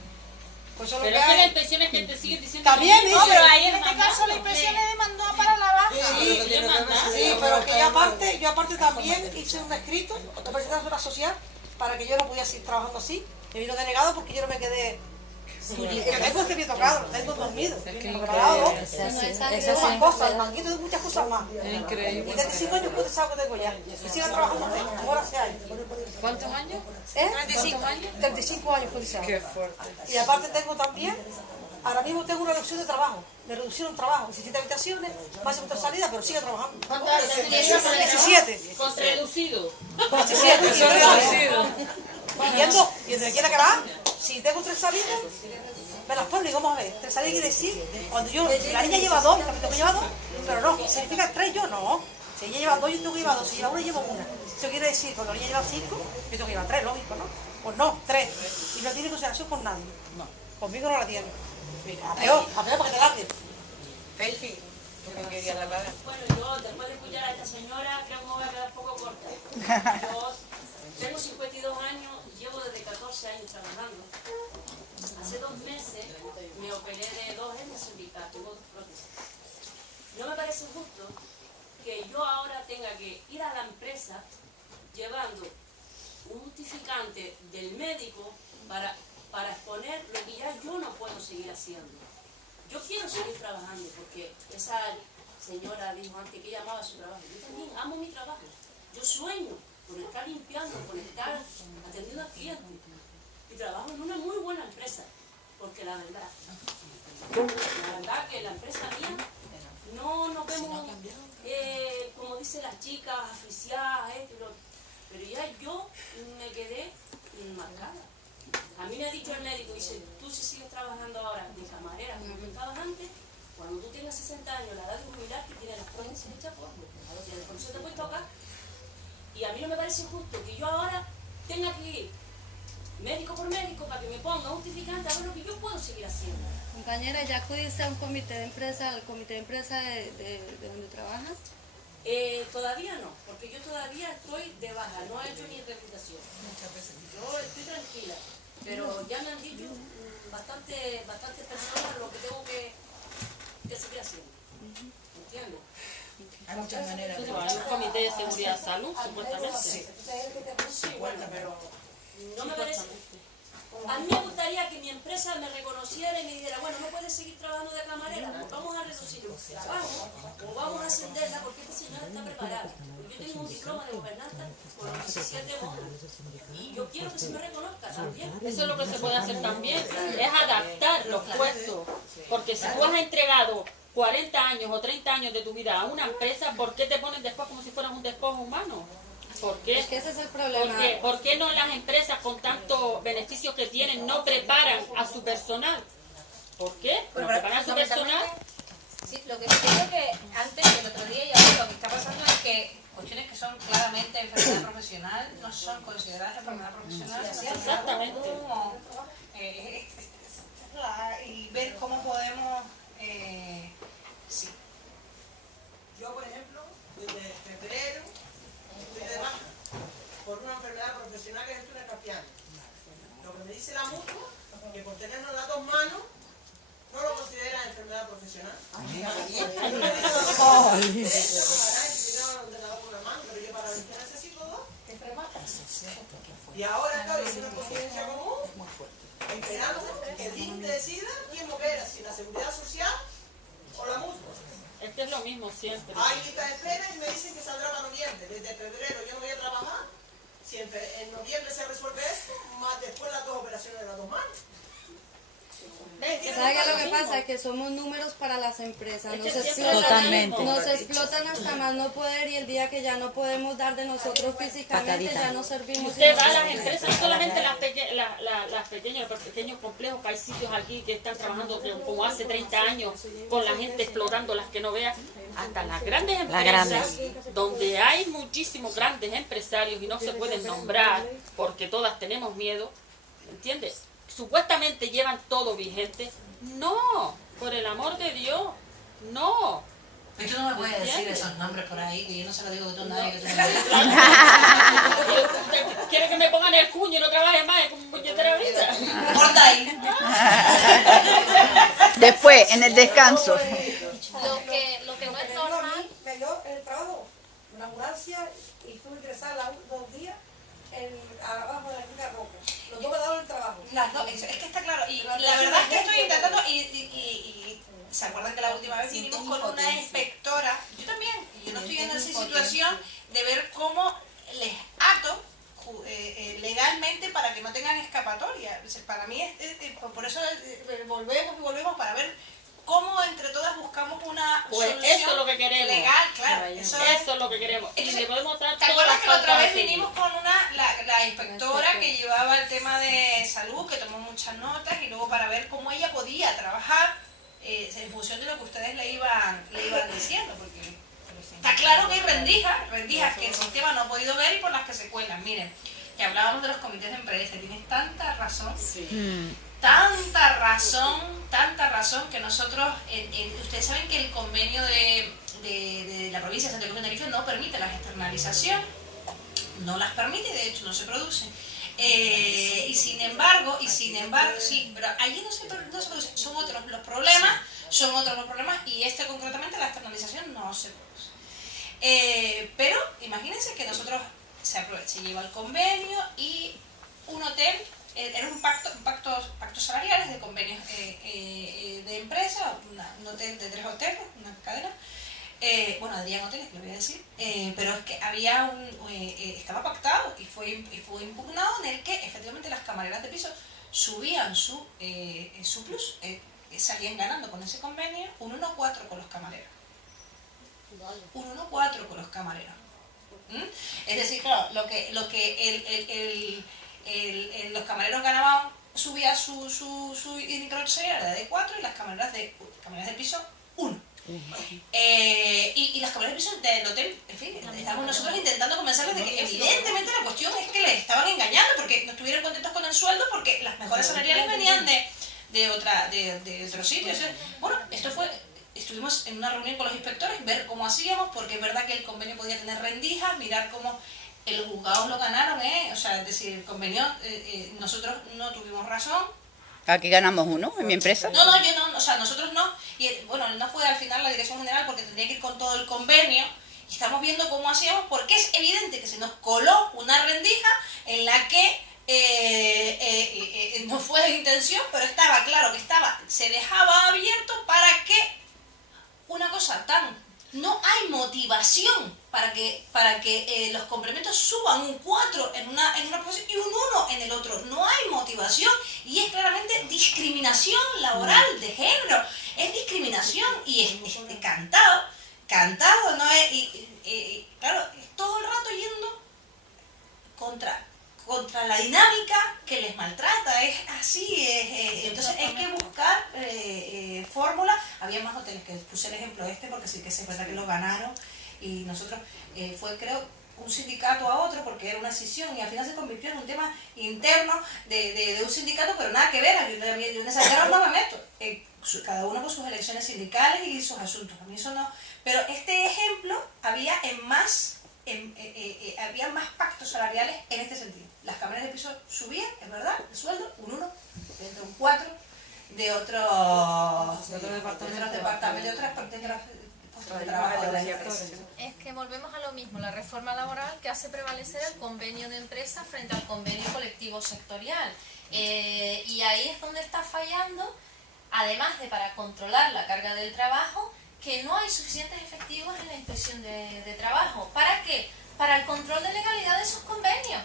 Pues eso es lo Pero que es que la hay. inspección es que te siguen diciendo También que dice- No, pero ahí en que este caso la inspección le demandó para la baja. Sí, ¿Qué mandaste? sí, pero que yo aparte también hice un escrito, otra presentación de una social, para que yo no pudiera seguir trabajando así. Me vino denegado porque yo no me quedé. Que tengo este pie tocado, tengo dormido. Porque me ha dado, tengo más cosas, el manguito de muchas cosas más. Y 35 años puede saber que tengo ya. Y sigo trabajando ahora hace años. ¿Cuántos años? ¿Eh? 35 años puede ser. Qué fuerte. Y aparte tengo también, ahora mismo tengo una reducción de trabajo. Me reducieron trabajo, 17 habitaciones, más de salida, pero sigo trabajando. ¿Cuántas habitaciones? 17. Con reducido. 17. Y donde quiera que va, si tengo 3 salidas, me las pongo y vamos a ver. 3 salidas quiere decir, cuando yo, la niña lleva 2, la que tengo que llevar 2, pero no, significa 3 yo no. Si ella lleva 2, yo tengo que llevar 2, si lleva 1, llevo 1. Eso quiere decir, cuando la niña lleva 5, yo tengo que llevar 3, lógico, ¿no? Pues no, 3. Y no tiene consideración con nadie. No. Conmigo no la tiene. A peor porque te larguen. Felfi, que quería la palabra. Bueno, yo después de escuchar a esta señora creo que me voy a quedar un poco corta. Yo tengo 52 años, llevo desde 14 años trabajando. Hace 2 meses me operé de 2 hernias cervicales, tengo 2 prótesis. No me parece justo que yo ahora tenga que ir a la empresa llevando un justificante del médico para exponer lo que ya yo no puedo seguir haciendo. Yo quiero seguir trabajando porque esa señora dijo antes que ella amaba su trabajo. Yo también amo mi trabajo. Yo sueño con estar limpiando, con estar atendiendo al cliente. Y trabajo en una muy buena empresa. Porque la verdad que la empresa mía no nos vemos, como dicen las chicas, asfixiadas, esto y lo otro. Pero ya yo me quedé marcada. A mí me ha dicho el médico, dice, tú si sigues trabajando ahora de camarera como tú estabas antes, cuando tú tengas 60 años, la edad de jubilar, que tienes las prótesis hechas polvo, por eso te puedes tocar. Y a mí no me parece justo que yo ahora tenga que ir médico por médico para que me ponga justificante a ver lo que yo puedo seguir haciendo. Compañera, ¿ya acudiste a un comité de empresa, al comité de empresa de donde trabajas? Todavía no, porque yo todavía estoy de baja, no he hecho ni rehabilitación. Yo estoy tranquila, pero ya me han dicho bastantes personas lo que tengo que seguir haciendo. ¿Entiendes? Hay muchas maneras de Hay un comité de seguridad de salud, supuestamente. Sí, bueno, pero no me parece. A mí me gustaría que mi empresa me reconociera y me dijera, bueno, no puedes seguir trabajando de camarera, pues vamos a reducir el trabajo o vamos a ascenderla porque esta señora está preparada. Porque yo tengo un diploma de gobernanza con los 17 modos y yo quiero que se me reconozca también. Eso es lo que se puede hacer también, es adaptar los puestos. Porque si tú has entregado 40 años o 30 años de tu vida a una empresa, ¿por qué te ponen después como si fueras un despojo humano? ¿Por qué? Es que ese es el problema. ¿Por qué no las empresas con tantos beneficios que tienen no preparan a su personal? ¿Por qué? ¿No preparan a su personal? Sí, lo que sí creo que antes, el otro día y ahora lo que está pasando es que cuestiones que son claramente enfermedad profesional no son consideradas enfermedad profesional. Exactamente. Y ver cómo podemos... Sí. Yo, por ejemplo, desde febrero estoy de baja por una enfermedad profesional que es el túnel carpiano. Lo que me dice la mutua, que por tenernos las 2 manos, no lo considera enfermedad profesional. Yo le digo, de hecho, tomará el ordenador con una mano. mismo siempre. Hay lista de espera y me dicen que saldrá para noviembre. Desde febrero yo no voy a trabajar. Siempre en noviembre se resuelve esto, más después las 2 operaciones de las 2 manos. ¿Sabes qué es lo que pasa? Es que somos números para las empresas, nos Totalmente. explotan hasta más no poder, y el día que ya no podemos dar de nosotros físicamente ya no servimos. Usted va a las empresas, no solamente las pequeñas, los pequeños complejos, que hay sitios aquí que están trabajando como hace 30 años con la gente explotando las que no vean, hasta las grandes empresas, donde hay muchísimos grandes empresarios y no se pueden nombrar porque todas tenemos miedo, ¿entiendes? Supuestamente llevan todo vigente. No, por el amor de Dios, no. Pero tú no me puedes decir esos nombres por ahí, que yo no se lo digo a tú nadie, que tú no me ¿Quieres que me pongan el cuño y no trabaje más como puñetera vida? Corta ahí. Después, en el descanso. Lo que no es normal. Me dio el trabajo, una ambulancia, y tuve que ingresar a los 2 días abajo de la Quinta Roca. Los 2 me daban el trabajo. Las dos, es que está claro. Y la verdad es que estoy intentando, y ¿se acuerdan que la última vez vinimos con una inspectora? Yo también, y yo no estoy en esa situación de ver cómo les ato legalmente para que no tengan escapatoria. O sea, para mí, por eso volvemos y volvemos para ver cómo entre todas buscamos una solución eso es lo que queremos. Legal, claro. Eso es lo que queremos. Entonces, y le podemos dar ¿te todas acuerdas las que la otra vez cartas vinimos con la inspectora que llevaba el tema de salud, que tomó muchas notas, y luego para ver cómo ella podía trabajar en función de lo que ustedes le iban diciendo? Porque está claro que hay rendijas que el sistema no ha podido ver y por las que se cuelan. Miren, que hablábamos de los comités de empresa, tienes tanta razón. Tanta razón que nosotros, ustedes saben que el convenio de la provincia de Santa Cruz de Tenerife no permite la externalización, no las permite, de hecho no se producen. Y sin embargo, sí, pero allí no se producen, son otros los problemas, y concretamente la externalización no se produce. Pero imagínense que nosotros se lleva el convenio y un hotel. Era un pactos salariales de convenios de empresa, un hotel de 3 hoteles, una cadena, bueno, Adrián Hoteles, que lo voy a decir, pero es que había estaba pactado y fue impugnado, en el que efectivamente las camareras de piso subían su plus, salían ganando con ese convenio un 1,4 con los camareros. Un 1,4 con los camareros. Es decir, claro, lo que los camareros ganaban, subía su incremento salarial de 4 y las camareras de piso 1. Y las camareras de piso del hotel, en fin, estamos nosotros intentando convencerles de que evidentemente la cuestión es que les estaban engañando porque no estuvieron contentos con el sueldo, porque las mejoras salariales venían de otros sitios. Bueno, estuvimos en una reunión con los inspectores, ver cómo hacíamos, porque es verdad que el convenio podía tener rendijas, mirar cómo los juzgados lo ganaron, o sea, es decir, el convenio, nosotros no tuvimos razón. Aquí ganamos uno en mi empresa. No, yo no, o sea, nosotros no. Y bueno, no fue al final la dirección general porque tendría que ir con todo el convenio. Y estamos viendo cómo hacíamos, porque es evidente que se nos coló una rendija en la que no fue de intención, pero estaba claro que se dejaba abierto para que una cosa no hay motivación para que los complementos suban un 4 en una posición y un 1 en el otro. No hay motivación y es claramente discriminación laboral de género. Es discriminación y es cantado, ¿no? Y claro, es todo el rato yendo contra la dinámica que les maltrata, es así, entonces hay que buscar fórmulas. Había más hoteles, que puse el ejemplo porque sí que es verdad que lo ganaron, y nosotros fue, creo, un sindicato a otro porque era una decisión y al final se convirtió en un tema interno de un sindicato, pero nada que ver. Yo en esa guerra no me meto, cada uno con sus elecciones sindicales y sus asuntos, a mí eso no. Pero este ejemplo había había más pactos salariales en este sentido. Las camareras de piso subían, es verdad, el sueldo, un 1, de un 4, de otros departamentos, de otras puestos de trabajo de las empresas. Es que volvemos a lo mismo, la reforma laboral que hace prevalecer el convenio de empresa frente al convenio colectivo sectorial. Y ahí es donde está fallando, además de para controlar la carga del trabajo, que no hay suficientes efectivos en la inspección de trabajo. ¿Para qué? Para el control de legalidad de esos convenios.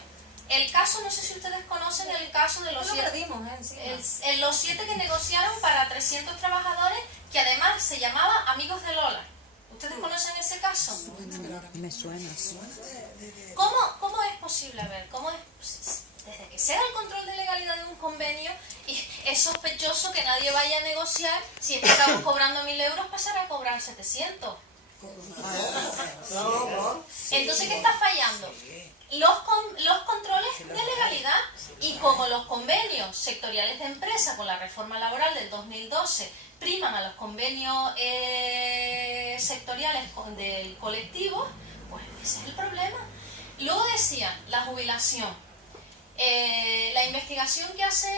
El caso, no sé si ustedes conocen el caso de los 7 que negociaron para 300 trabajadores, que además se llamaba Amigos de Lola. ¿Ustedes conocen ese caso? Me suena. ¿Cómo es posible? A ver, ¿cómo es? Desde que sea el control de legalidad de un convenio, y es sospechoso que nadie vaya a negociar, si estamos cobrando 1.000 euros, pasar a cobrar 700. Entonces, ¿qué está fallando? Los controles de legalidad, y como los convenios sectoriales de empresa con la reforma laboral del 2012 priman a los convenios sectoriales del colectivo, pues ese es el problema. Luego decían, la jubilación. La investigación que hace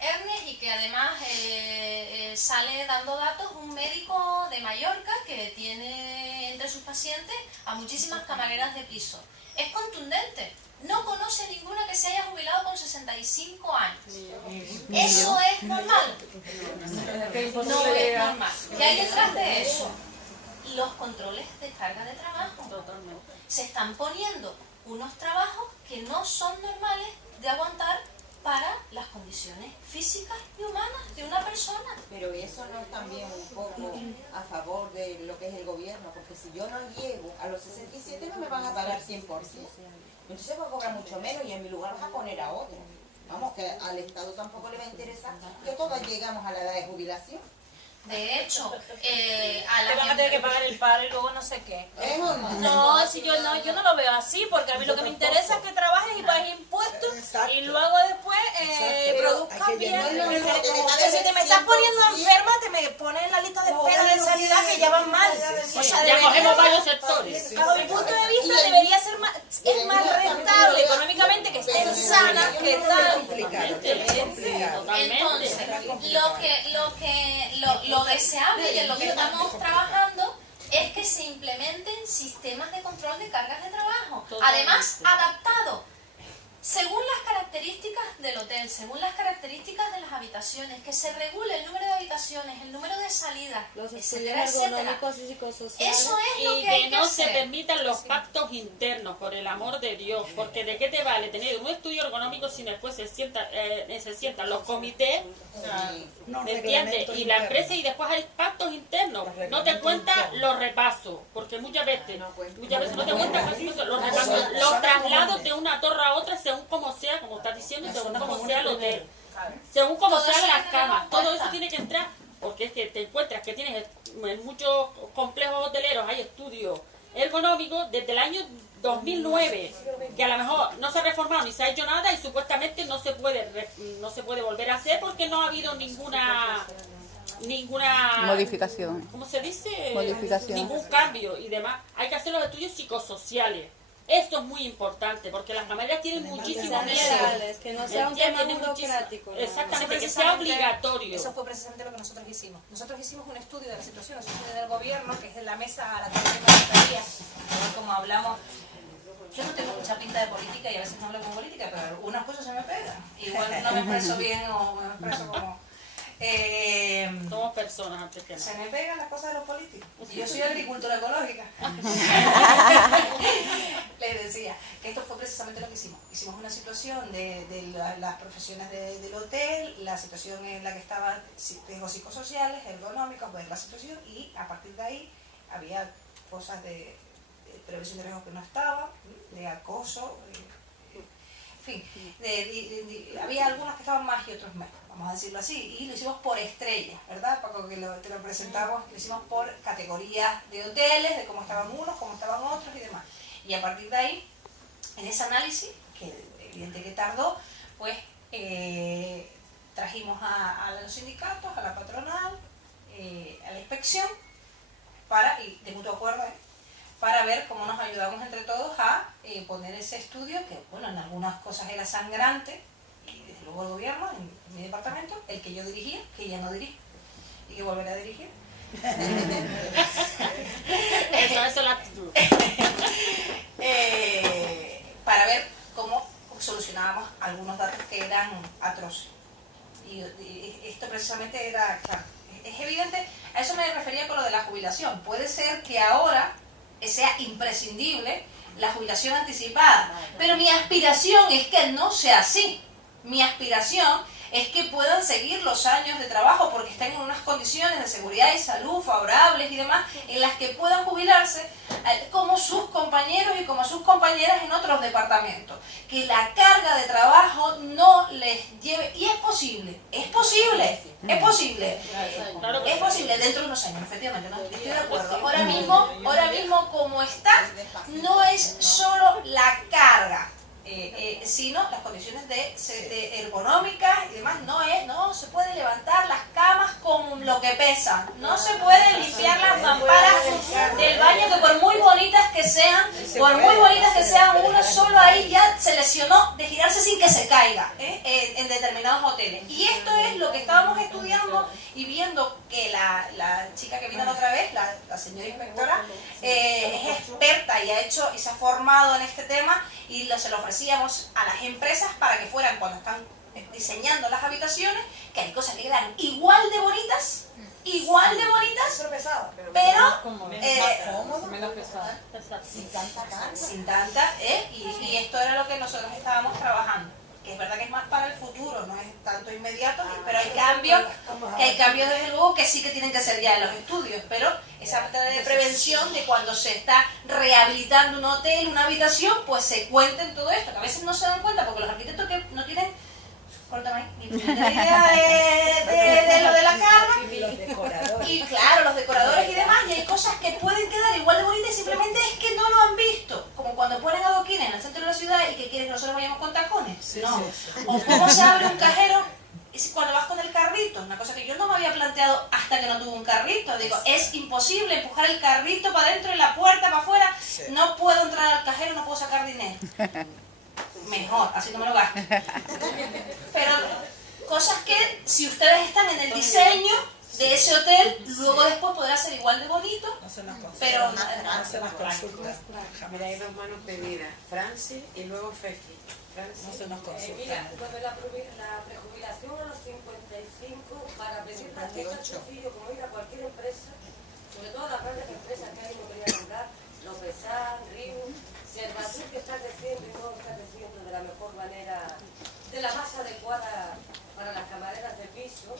Ernest, y que además sale dando datos, un médico de Mallorca que tiene entre sus pacientes a muchísimas camareras de piso. Es contundente. No conoce ninguna que se haya jubilado con 65 años. ¿Eso es normal? No es normal. ¿Qué hay detrás de eso? Los controles de carga de trabajo. Se están poniendo unos trabajos que no son normales de aguantar para las condiciones físicas y humanas de una persona. Pero eso no es también un poco a favor de lo que es el gobierno, porque si yo no llego a los 67 no me van a pagar 100%. Entonces voy a cobrar mucho menos y en mi lugar vas a poner a otro. Vamos, que al Estado tampoco le va a interesar que todos llegamos a la edad de jubilación. De hecho, te van a tener que pagar el paro y luego no sé qué. No, si yo no lo veo así, porque a mí lo que me interesa es que trabajes y pagues impuestos y luego después produzcas bien. Si te me estás poniendo enferma, te me pones en la lista de espera de sanidad, que ya van mal. O sea, ya cogemos varios sectores. Bajo mi punto de vista debería ser más, es más rentable económicamente que estén sanas que tal. Entonces, lo deseable y en lo que estamos trabajando es que se implementen sistemas de control de cargas de trabajo. Además, adaptados según las características del hotel, según las características de las habitaciones, que se regule el número de habitaciones, el número de salidas, los etcétera, estudios ergonómicos y psicosociales. Eso es lo Y que hay que que no se hacer. permitan los pactos internos, por el amor de Dios, porque ¿de qué te vale tener un estudio ergonómico si después se sientan los comités, ¿me entiendes? Y la empresa, y después hay pactos internos, no te cuenta los repasos, porque muchas veces no te cuentan los repasos, los traslados de una torre a otra, según como sea, como estás diciendo, según como sea el hotel, según como sean las camas, todo eso tiene que entrar, porque es que te encuentras que tienes en muchos complejos hoteleros, hay estudios ergonómicos desde el año 2009, que a lo mejor no se ha reformado ni se ha hecho nada, y supuestamente no se puede volver a hacer porque no ha habido ninguna Modificación. ¿cómo se dice? Modificación. Ningún cambio y demás. Hay que hacer los estudios psicosociales. Esto es muy importante, porque las camareras tienen muchísimo miedo. Legales, que no sea un tema Tienen burocrático. muchísimo- Exactamente, que sea obligatorio. Eso fue precisamente lo que nosotros hicimos. Nosotros hicimos un estudio de la situación, un estudio del gobierno, que es de la mesa a la que me gustaría, como hablamos. Yo no tengo mucha pinta de política y a veces no hablo como política, pero algunas cosas se me pegan. Igual no me expreso bien o me expreso como... Somos personas antes que nada. Se me pegan las cosas de los políticos. Y yo soy agricultora ecológica. Les decía que esto fue precisamente lo que hicimos. Hicimos una situación de las profesiones del hotel, la situación en la que estaban riesgos psicosociales, ergonómicos, pues la situación, y a partir de ahí había cosas de prevención de riesgos que no estaban, de acoso, en fin, había algunas que estaban más y otros menos, vamos a decirlo así, y lo hicimos por estrellas, ¿verdad? Para que te lo presentamos, lo hicimos por categorías de hoteles, de cómo estaban unos, cómo estaban otros y demás. Y a partir de ahí, en ese análisis, que evidente que tardó, pues trajimos a los sindicatos, a la patronal, a la inspección, y de mutuo acuerdo, para ver cómo nos ayudamos entre todos a poner ese estudio, que bueno, en algunas cosas era sangrante, y desde luego el gobierno, en mi departamento, el que yo dirigía, que ya no dirijo, y que volveré a dirigir. Eso es la actitud. Para ver cómo solucionábamos algunos datos que eran atroces. Y esto precisamente era, claro, es evidente A eso me refería con lo de la jubilación. Puede ser que ahora sea imprescindible la jubilación anticipada, pero mi aspiración es que no sea así. Mi aspiración es que puedan seguir los años de trabajo porque estén en unas condiciones de seguridad y salud favorables y demás, en las que puedan jubilarse como sus compañeros y como sus compañeras en otros departamentos. Que la carga de trabajo no les lleve... Y es posible, es posible, es posible. Es posible dentro de unos años, efectivamente, ¿no? Estoy de acuerdo. Ahora mismo como está, no es solo la carga, sino las condiciones de ergonómicas y demás. No se puede levantar las camas con lo que pesan, no se puede limpiar las mamparas del baño, que por muy bonitas que sean, uno solo ahí ya se lesionó de girarse sin que se caiga, en determinados hoteles. Y esto es lo que estábamos estudiando y viendo que la chica que vino la otra vez, la señora inspectora, es experta y ha hecho y se ha formado en este tema, y se lo ofrecíamos a las empresas para que fueran, cuando están diseñando las habitaciones, que hay cosas que quedan igual de bonitas, pero menos pesada. sin tanta, y esto era lo que nosotros estábamos trabajando. Que es verdad que es más para el futuro, no es tanto inmediato, pero hay cambios desde luego que sí que tienen que ser ya en los estudios, pero esa parte de prevención de cuando se está rehabilitando un hotel, una habitación, pues se cuenten todo esto, que a veces no se dan cuenta porque los arquitectos que no tienen ni idea de lo de la carga, y claro, los decoradores y demás, y hay cosas que pueden quedar igual de bonitas y simplemente es que no lo han visto, como cuando ponen adoquines en el centro de la ciudad y que quieren que nosotros vayamos con tacones, no. O cómo se abre un cajero cuando vas con el carrito, una cosa que yo no me había planteado hasta que no tuve un carrito. Digo, es imposible empujar el carrito para adentro y la puerta para afuera, no puedo entrar al cajero, no puedo sacar dinero. Mejor, así no me lo gasto. Pero cosas que si ustedes están en el diseño de ese hotel, luego después podrá ser igual de bonito, pero no se las consulta. Mira, hay dos manos pedidas, Francis y luego Fefi. Francis. Mira, lo de la prejubilación a los 55, para pedir tarjeta es sencillo, como ir a cualquier empresa, sobre todo las grandes empresas que hay, no quería nombrar, Lopezán, Riu, Servatur, que está creciendo y todo está creciendo de la mejor manera, de la más adecuada para las camareras de piso.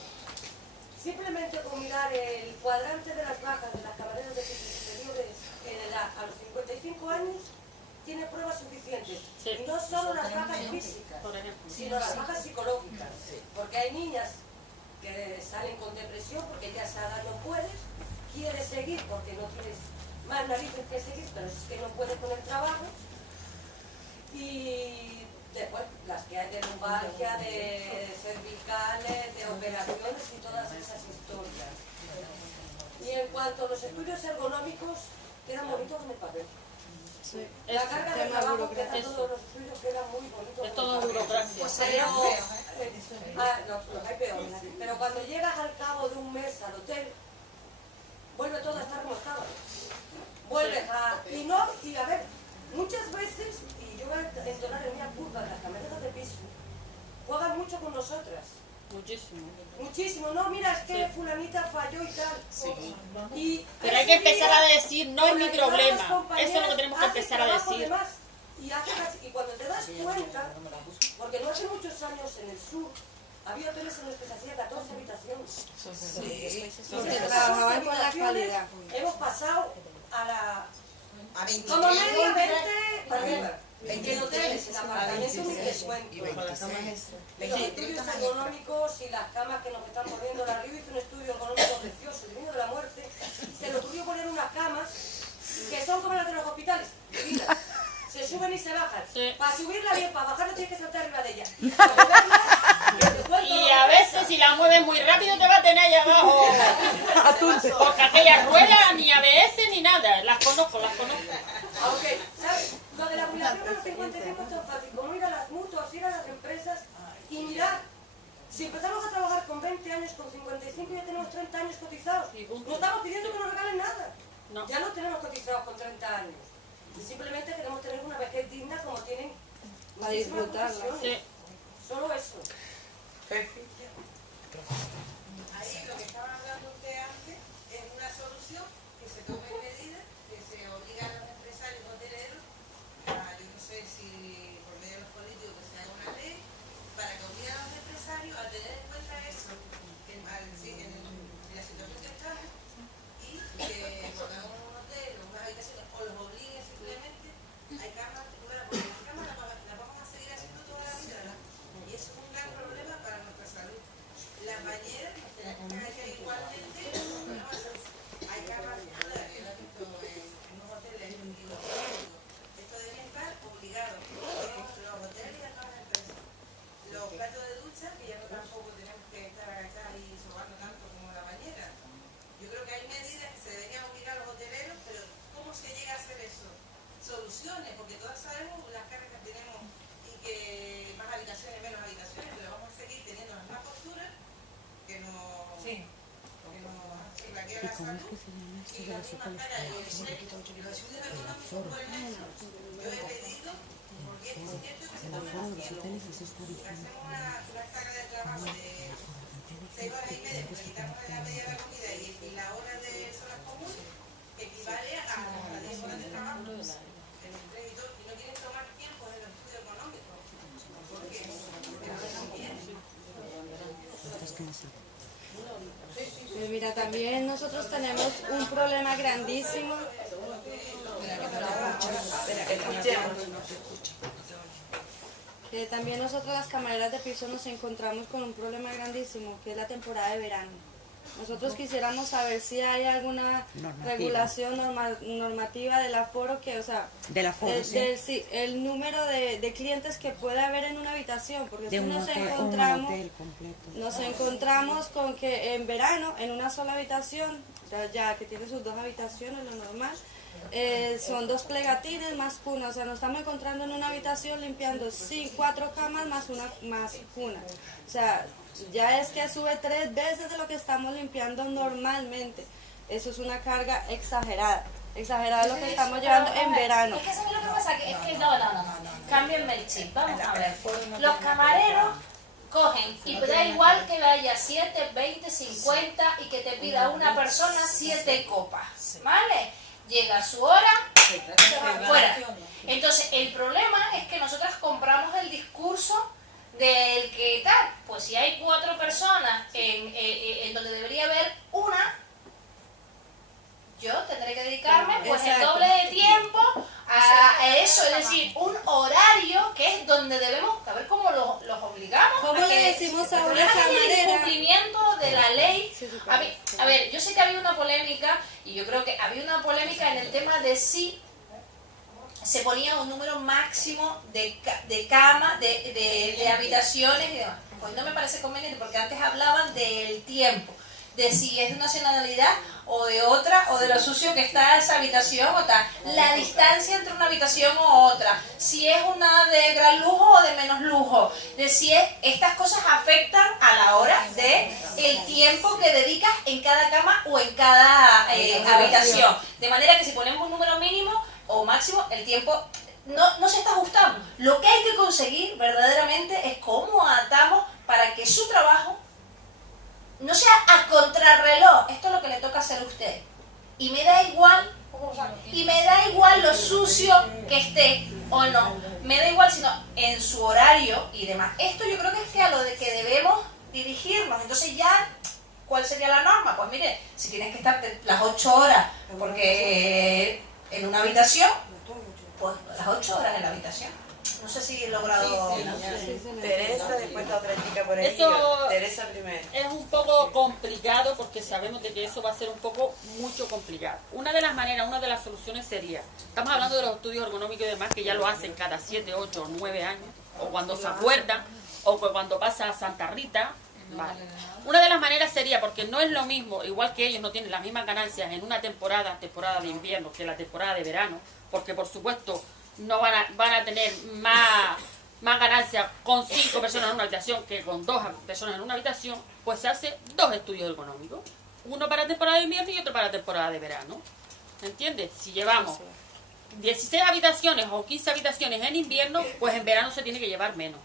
Simplemente con mirar el cuadrante de las bajas de las camareras de piso superiores en edad a los 55 años, tiene pruebas suficientes. Y no solo las bajas físicas, sino las bajas psicológicas. Porque hay niñas que salen con depresión porque ya esa edad no puedes, quieres seguir porque no tienes más narices que seguir, pero es que no puedes con el trabajo. Y después las que hay de lumbalgia, de cervicales, de operaciones y todas esas historias. Y en cuanto a los estudios ergonómicos, quedan bonitos en el papel. Sí. La carga de trabajo que da todos los estudios queda muy bonito. Es todo burocracia. Los hay peores. Pero cuando llegas al cabo de un mes al hotel, vuelve todo a estar como estaba. Vuelves a... Y a ver, muchas veces, y yo voy a entonar en mi curva, las camareras de piso juegan mucho con nosotras. Muchísimo. No, mira, es que fulanita falló y tal. Sí. Pero hay que empezar a decir, no es mi problema. Eso es lo que tenemos que empezar a decir. Y cuando te das cuenta, porque no hace muchos años en el sur, había hoteles en los que se hacía 14 habitaciones. Sí. Trabajaban con la calidad. Hemos pasado a 23. como media 20 para arriba. En hoteles, en apartamentos y descuento. Los estudios ergonómicos y las camas que nos están poniendo. La Río hizo un estudio ergonómico precioso, divino de la muerte. Se le ocurrió poner unas camas que son como las de los hospitales, divinas. Se suben y se bajan. Sí. Para subirla bien, para bajarla tienes que saltar arriba de ella. Y a veces si la mueves muy rápido te va a tener allá abajo. Porque aquellas ruedas ni ABS ni nada. Las conozco. Aunque, ¿sabes? Lo de la jubilación a los 55 es tan fácil como ir a las mutuas, ir a las empresas y mirar. Si empezamos a trabajar con 20 años, con 55 ya tenemos 30 años cotizados. No estamos pidiendo que nos regalen nada. No. Ya no tenemos cotizados con 30 años. Y simplemente queremos tener una vejez digna como tienen a disfrutarla. Sí. Solo eso. Ahí lo que estaba hablando usted antes tomen medidas, que se obligan a los empresarios hoteleros, yo no sé si por medio de los políticos que se haga una ley, para que obliguen a los empresarios a tener en cuenta eso, en la situación que están, y que cuando hagan un hotel o unas habitaciones, o los obliguen simplemente, hay camas articuladas, porque las camas las vamos a seguir haciendo toda la vida, ¿verdad? Y eso es un gran problema para nuestra salud. Las bañeras nos tenemos que hacer igualmente, hay camas articuladas, que lo he visto en unos hoteles y los públicos. Esto debe estar obligado, los hoteles y las nuevas empresas. Los platos de ducha, que ya no tampoco tenemos que estar agachados y sobando tanto como la bañera. Yo creo que hay medidas que se deberían obligar a los hoteleros, pero ¿cómo se llega a hacer eso? Soluciones, porque todas sabemos las cargas que tenemos y que más habitaciones, menos habitaciones, pero vamos a seguir teniendo las más posturas que nos flaquean la salud y las mismas caras de los estudios económicos por el mes. Yo he pedido por 10 y 7 que se tomen las 100. Hacemos una carga de trabajo de 6 horas y media, porque quitamos la media de la comida y la hora de zonas comunes, que equivale a 10 horas de trabajo en el crédito, y no quieren tomar tiempo en el estudio económico. ¿Por qué? Porque no les conviene. Pues mira, también nosotros tenemos un problema grandísimo. Que también nosotros las camareras de piso nos encontramos con un problema grandísimo, que es la temporada de verano. Nosotros quisiéramos saber si hay alguna regulación normativa del aforo, que, o sea, Del aforo, sí. el número de clientes que puede haber en una habitación, porque si un nos hotel completo. nos encontramos con que en verano, en una sola habitación, ya que tiene sus 2 habitaciones, lo normal, son 2 plegatines más cuna, o sea, nos estamos encontrando en una habitación limpiando 4 camas más cuna, o sea, ya es que sube 3 veces de lo que estamos limpiando normalmente. Eso es una carga exagerada lo que estamos llevando en verano. Es que ¿sabes lo que pasa? Es que no. Cámbienme el chip, vamos a ver. Los camareros cogen y da igual que vaya 7, 20, 50 y que te pida una persona 7 copas, ¿vale? Llega su hora, se va fuera. Entonces, el problema es que nosotros compramos el discurso del que tal, pues si hay 4 personas en donde debería haber una, yo tendré que dedicarme pues el doble de tiempo a eso, es decir, un horario que es donde debemos, a ver cómo los obligamos. ¿Cómo le decimos a una camarera? El cumplimiento de la ley. A ver, yo sé que había una polémica, y yo creo que había una polémica en el tema de si se ponía un número máximo de camas, de habitaciones y demás. Pues no me parece conveniente, porque antes hablaban del tiempo, de si es de una nacionalidad o de otra, o de lo sucio que está esa habitación o tal, la distancia entre una habitación o otra, si es una de gran lujo o de menos lujo, de si estas cosas afectan a la hora de el tiempo que dedicas en cada cama o en cada habitación, de manera que si ponemos un número mínimo o máximo, el tiempo no se está ajustando. Lo que hay que conseguir verdaderamente es cómo atamos para que su trabajo no sea a contrarreloj. Esto es lo que le toca hacer a usted. Y me da igual lo sucio que esté o no. Me da igual, sino en su horario y demás. Esto yo creo que es a lo de que debemos dirigirnos. Entonces ya, ¿cuál sería la norma? Pues mire, si tienes que estar las 8 horas, porque en una habitación, pues las 8 horas en la habitación. No sé si he logrado... Teresa, después la otra chica por ahí. Eso Teresa primero. es un poco complicado, porque sabemos de que eso va a ser un poco mucho complicado. Una de las maneras, una de las soluciones sería, estamos hablando de los estudios ergonómicos y demás, que ya lo hacen cada 7, 8 o 9 años, o cuando se acuerdan, o cuando pasa a Santa Rita. Vale. Una de las maneras sería, porque no es lo mismo, igual que ellos no tienen las mismas ganancias en una temporada de invierno, que la temporada de verano, porque por supuesto no van a tener más ganancias con 5 personas en una habitación que con 2 personas en una habitación, pues se hace 2 estudios ergonómicos, uno para temporada de invierno y otro para temporada de verano. ¿Entiendes? Si llevamos 16 habitaciones o 15 habitaciones en invierno, pues en verano se tiene que llevar menos,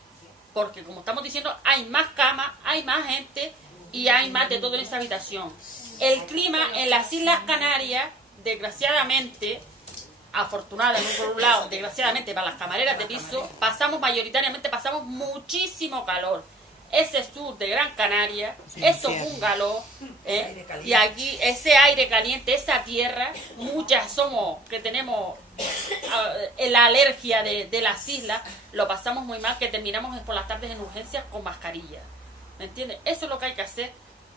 porque como estamos diciendo, hay más camas, hay más gente y hay más de todo en esa habitación. El clima en las Islas Canarias desgraciadamente, afortunadamente por un lado, desgraciadamente para las camareras de piso, pasamos muchísimo calor. Ese sur de Gran Canaria, esos bungalows, y aquí ese aire caliente, esa tierra, muchas somos que tenemos la alergia de las islas, lo pasamos muy mal, que terminamos por las tardes en urgencias con mascarilla. ¿Me entiendes? Eso es lo que hay que hacer,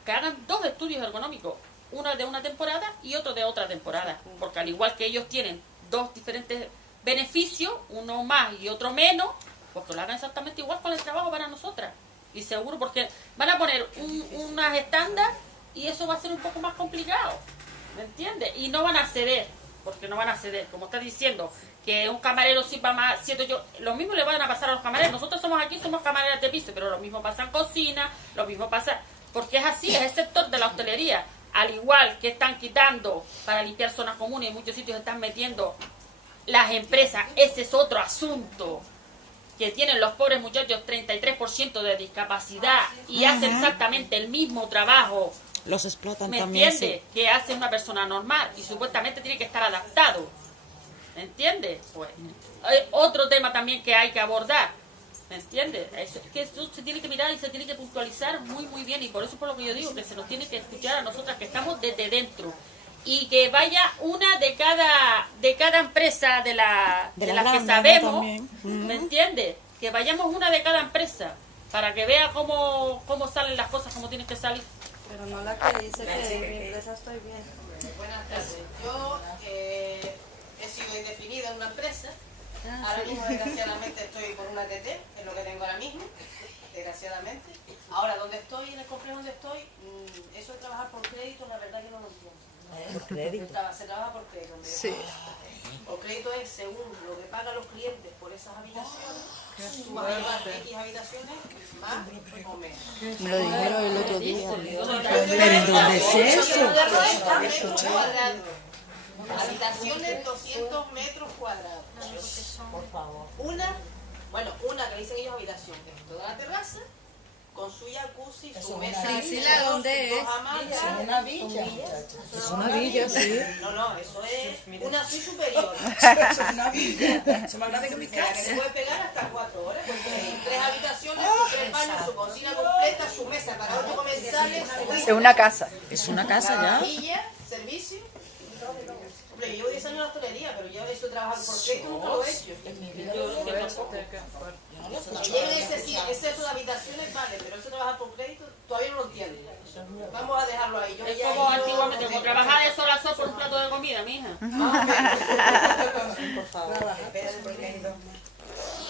que hagan 2 estudios ergonómicos, uno de una temporada y otro de otra temporada, porque al igual que ellos tienen 2 diferentes beneficios, uno más y otro menos, pues que lo hagan exactamente igual con el trabajo para nosotras. Y seguro, porque van a poner unas estándar y eso va a ser un poco más complicado, ¿me entiendes? Y no van a ceder, porque no van a ceder, como está diciendo, que un camarero sirva más, siento yo, lo mismo le van a pasar a los camareros. Nosotros somos aquí, somos camareras de piso, pero lo mismo pasa en cocina, lo mismo pasa, porque es así, es el sector de la hostelería. Al igual que están quitando para limpiar zonas comunes, en muchos sitios están metiendo las empresas, ese es otro asunto, que tienen los pobres muchachos 33% de discapacidad y hacen exactamente el mismo trabajo, los explotan ¿me también, entiendes? Sí. Que hace una persona normal y supuestamente tiene que estar adaptado, ¿me entiendes? Pues hay otro tema también que hay que abordar, ¿me entiendes? Que eso se tiene que mirar y se tiene que puntualizar muy muy bien, y por eso es por lo que yo digo que se nos tiene que escuchar a nosotras que estamos desde dentro. Y que vaya una de cada empresa de las que sabemos, ¿me entiendes? Que vayamos una de cada empresa para que vea cómo salen las cosas, cómo tienen que salir. Pero no la que dice que en mi empresa estoy bien. Buenas tardes. Yo he sido indefinida en una empresa. Ahora mismo, desgraciadamente, estoy por una TT, es lo que tengo ahora mismo, desgraciadamente. Ahora, donde estoy, en el complejo donde estoy, eso de trabajar por crédito, la verdad que no lo entiendo. Por crédito. Se trabaja por crédito. Sí. Por crédito es según lo que pagan los clientes por esas habitaciones. Tú vas a llevar X habitaciones, más o menos. Me lo dijeron el otro día. Pero ¿en dónde es eso? Habitaciones 200 metros cuadrados. Por favor. Una que le dicen ellos habitación, que es toda la terraza, con su jacuzzi, su mesa, ¿dónde es? dos hamacas. Es una villa. Es una villa, sí. No, eso es una suite superior. Es una villa. Eso es más grande que mi Que la que casa. se puede pegar hasta 4 horas, porque hay 3 habitaciones, 3 baños, su cocina completa, su mesa para 8 comensales. Es una casa. Es una casa ya. Vajilla, servicio. Hombre, yo llevo 10 años en la hostelería, pero yo eso de trabajar por crédito nunca lo he hecho. Que lleven ese exceso de habitaciones, vale, pero eso de trabajar por crédito todavía no lo entiendo. Vamos a dejarlo ahí. Es como antiguamente, como trabajar de sol a sol por un plato de comida, mija. Por favor.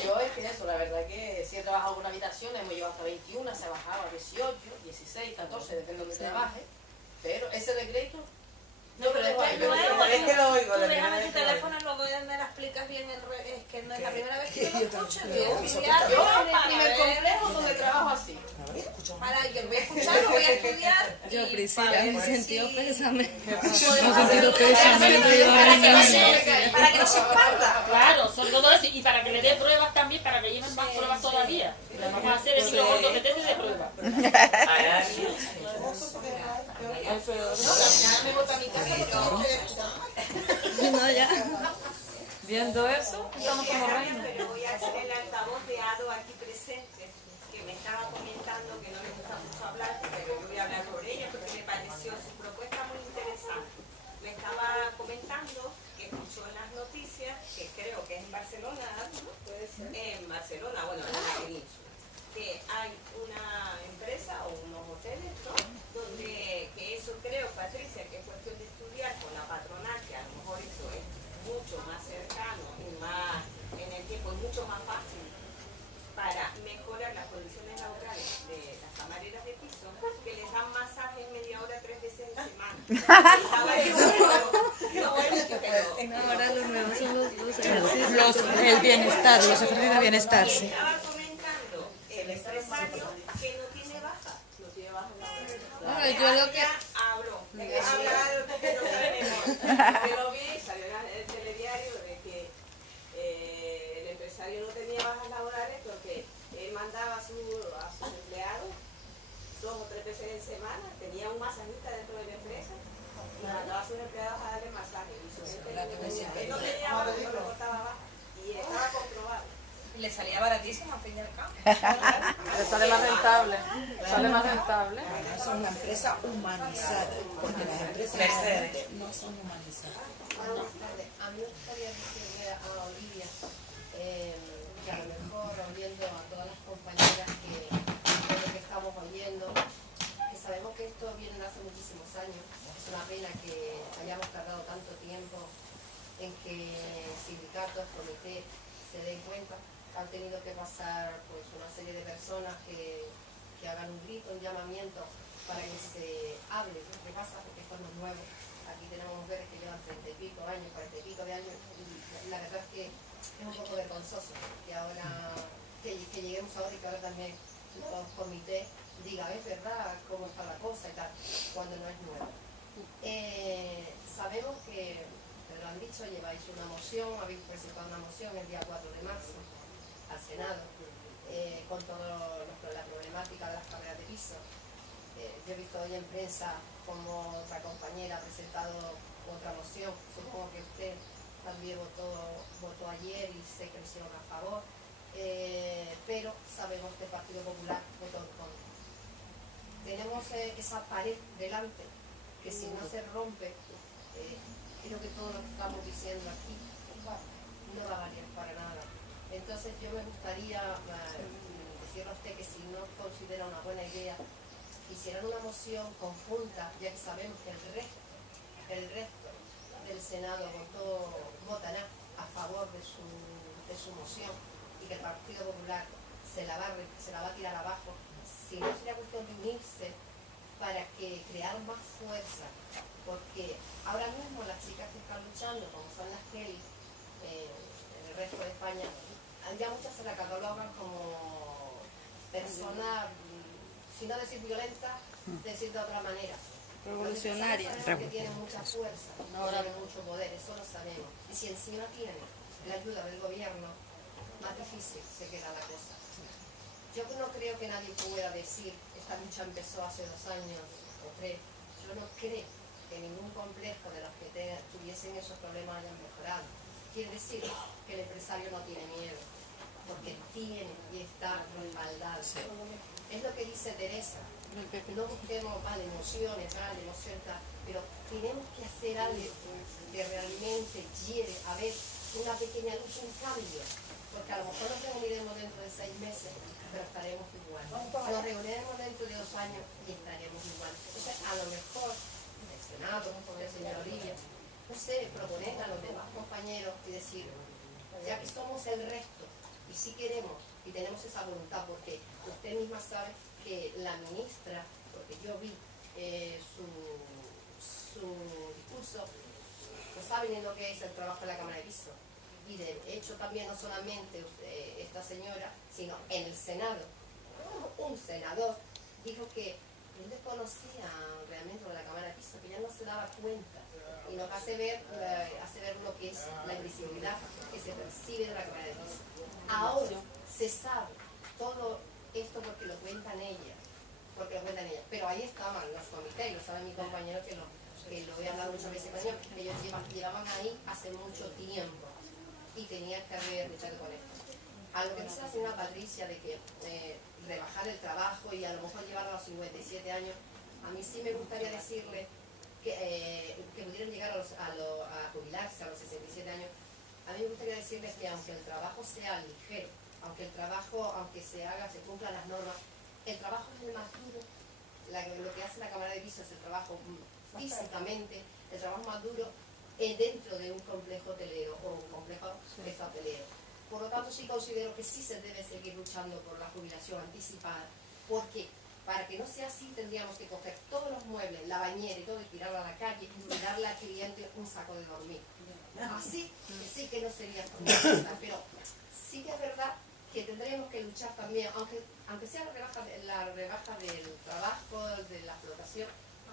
Yo es que eso, la verdad que si he trabajado en una habitación, hemos llevado hasta 21, se ha bajado a 18, 16, 14, depende de donde trabaje. Pero ese de crédito... No, pero es que lo oigo. Tú déjame tu teléfono, luego me la explicas bien. Es que no es la primera vez que yo lo escucho. Yo en el primer complejo donde trabajo así. Para, yo voy a escuchar, lo voy a estudiar. Yo, Priscila, mi sentido pésame. Para que no se espanta. Claro, son todo eso. Y para que le dé pruebas también, para que lleven más pruebas todavía. Le vamos a hacer el hilo gordo que te dé pruebas. No, ya. Viendo eso, estamos como reinas. Pero voy a hacer el altavoz de Ado aquí presente, que me estaba comentando que no le gusta mucho hablar, pero yo voy a hablar por ella porque me pareció su propuesta muy interesante. Me estaba comentando que escuchó en las noticias, que creo que es en Barcelona, ¿no? Puede ser. En Barcelona, bueno, en la península, que hay una empresa o unos hoteles, ¿no? Donde, que eso creo, Patricia, que es cuestión de estudiar con la patronal, que a lo mejor eso es mucho más cercano y más en el tiempo, es mucho más fácil para mejorar las condiciones laborales de las camareras de piso, que les dan masajes media hora 3 veces en semana. Ahora los nuevos son los ejercicios. El bienestar, los ejercicios de bienestar, sí. Estaba comentando el empresario que no tiene baja. No tiene baja Bueno, yo lo que... Hablo. Hablar porque no sabemos. Yo lo vi, salió en el telediario de que el empresario no tenía bajas laborales porque él mandaba a sus empleados 2 o 3 veces en semana, tenía un masajista dentro de la empresa y mandaba a sus empleados a darle masaje. Y su gente La que me sirve. no tenía abajo, no le cortaba abajo. Y estaba comprobado. Y le salía baratísimo al fin y al cabo. Le sale más rentable. Sale más rentable. Es una empresa humanizada, porque las empresas Mercedes. no son humanizadas. Buenas tardes. A mí me gustaría decirle a Olivia que a lo mejor oyendo a todas las compañeras que de lo que estamos oyendo, que sabemos que esto viene de hace muchísimos años. Es una pena que hayamos tardado tanto tiempo en que sindicatos, comités se den cuenta. Han tenido que pasar pues una serie de personas que hagan un grito, un llamamiento para que se hable de qué pasa, porque esto no es nuevo. Aquí tenemos mujeres que llevan 30 y pico años, 40 y pico de años, y la verdad es que es un poco vergonzoso que ahora que lleguemos ahora y que ahora también los comités digan, es verdad cómo está la cosa y tal, cuando no es nuevo. Sabemos que, te lo han dicho, lleváis una moción, habéis presentado una moción el día 4 de marzo al Senado, con toda la problemática de las carreras de piso. Yo he visto hoy en prensa como otra compañera ha presentado otra moción, supongo que usted también votó ayer y sé que lo hicieron a favor, pero sabemos que el Partido Popular votó en contra. Tenemos esa pared delante, que si no se rompe, creo que todo lo que estamos diciendo aquí no va a valer para nada. Entonces yo me gustaría decirle a usted que si no considera una buena idea, hicieran una moción conjunta, ya que sabemos que el resto del Senado votará a favor de su moción y que el Partido Popular se la va a tirar abajo. Si no sería cuestión de unirse para que crear más fuerza, porque ahora mismo las chicas que están luchando, como son las Kelly, en el resto de España, ya muchas se la catalogan como personas, si no decir violenta, decir de otra manera. Revolucionaria. Que tienen mucha fuerza, tienen mucho poder, eso lo sabemos. Y si encima tienen la ayuda del gobierno, más difícil se queda la cosa. Yo no creo que nadie pueda decir, esta lucha empezó hace 2 años o 3. Yo no creo que ningún complejo de los que tuviesen esos problemas hayan mejorado. Quiere decir que el empresario no tiene miedo, porque tiene y está respaldado. Es lo que dice Teresa. No busquemos emociones, pero tenemos que hacer algo que realmente lleve a ver una pequeña luz, un cambio, porque a lo mejor nos reuniremos dentro de 6 meses, pero estaremos igual. Nos reuniremos dentro de 2 años y estaremos igual. Entonces, a lo mejor el Senado, el señor Olivia, no sé, proponer a los demás compañeros y decir, ya que somos el resto y si queremos y tenemos esa voluntad, porque usted misma sabe que la ministra, porque yo vi su discurso, no sabe ni lo que es el trabajo en la Cámara de Piso. Y de hecho también no solamente esta señora, sino en el Senado, un senador dijo que él desconocía realmente lo de la Cámara de Piso, que ya no se daba cuenta, y nos hace ver lo que es la invisibilidad que se percibe de la Cámara de Piso. Ahora se sabe todo esto porque lo cuentan ellas, pero ahí estaban los comités, y lo sabe mi compañero que lo he hablado muchas veces con ellos, ellos llevaban ahí hace mucho tiempo y tenían que haber luchado con esto. A lo que dice la señora Patricia de que rebajar el trabajo y a lo mejor llevarlo a los 57 años, a mí sí me gustaría decirle que pudieran llegar a jubilarse a los 67 años. A mí me gustaría decirles que aunque el trabajo sea ligero, aunque se cumplan las normas, el trabajo es el más duro. Lo que hace la Cámara de Piso es el trabajo físicamente, el trabajo más duro dentro de un complejo hotelero o un complejo hotelero. Por lo tanto, sí considero que sí se debe seguir luchando por la jubilación anticipada, porque para que no sea así tendríamos que coger todos los muebles, la bañera y todo y tirarlo a la calle y darle al cliente un saco de dormir. Así que sí que no sería justa, pero sí que es verdad que tendremos que luchar también, aunque sea la rebaja del trabajo, de la explotación,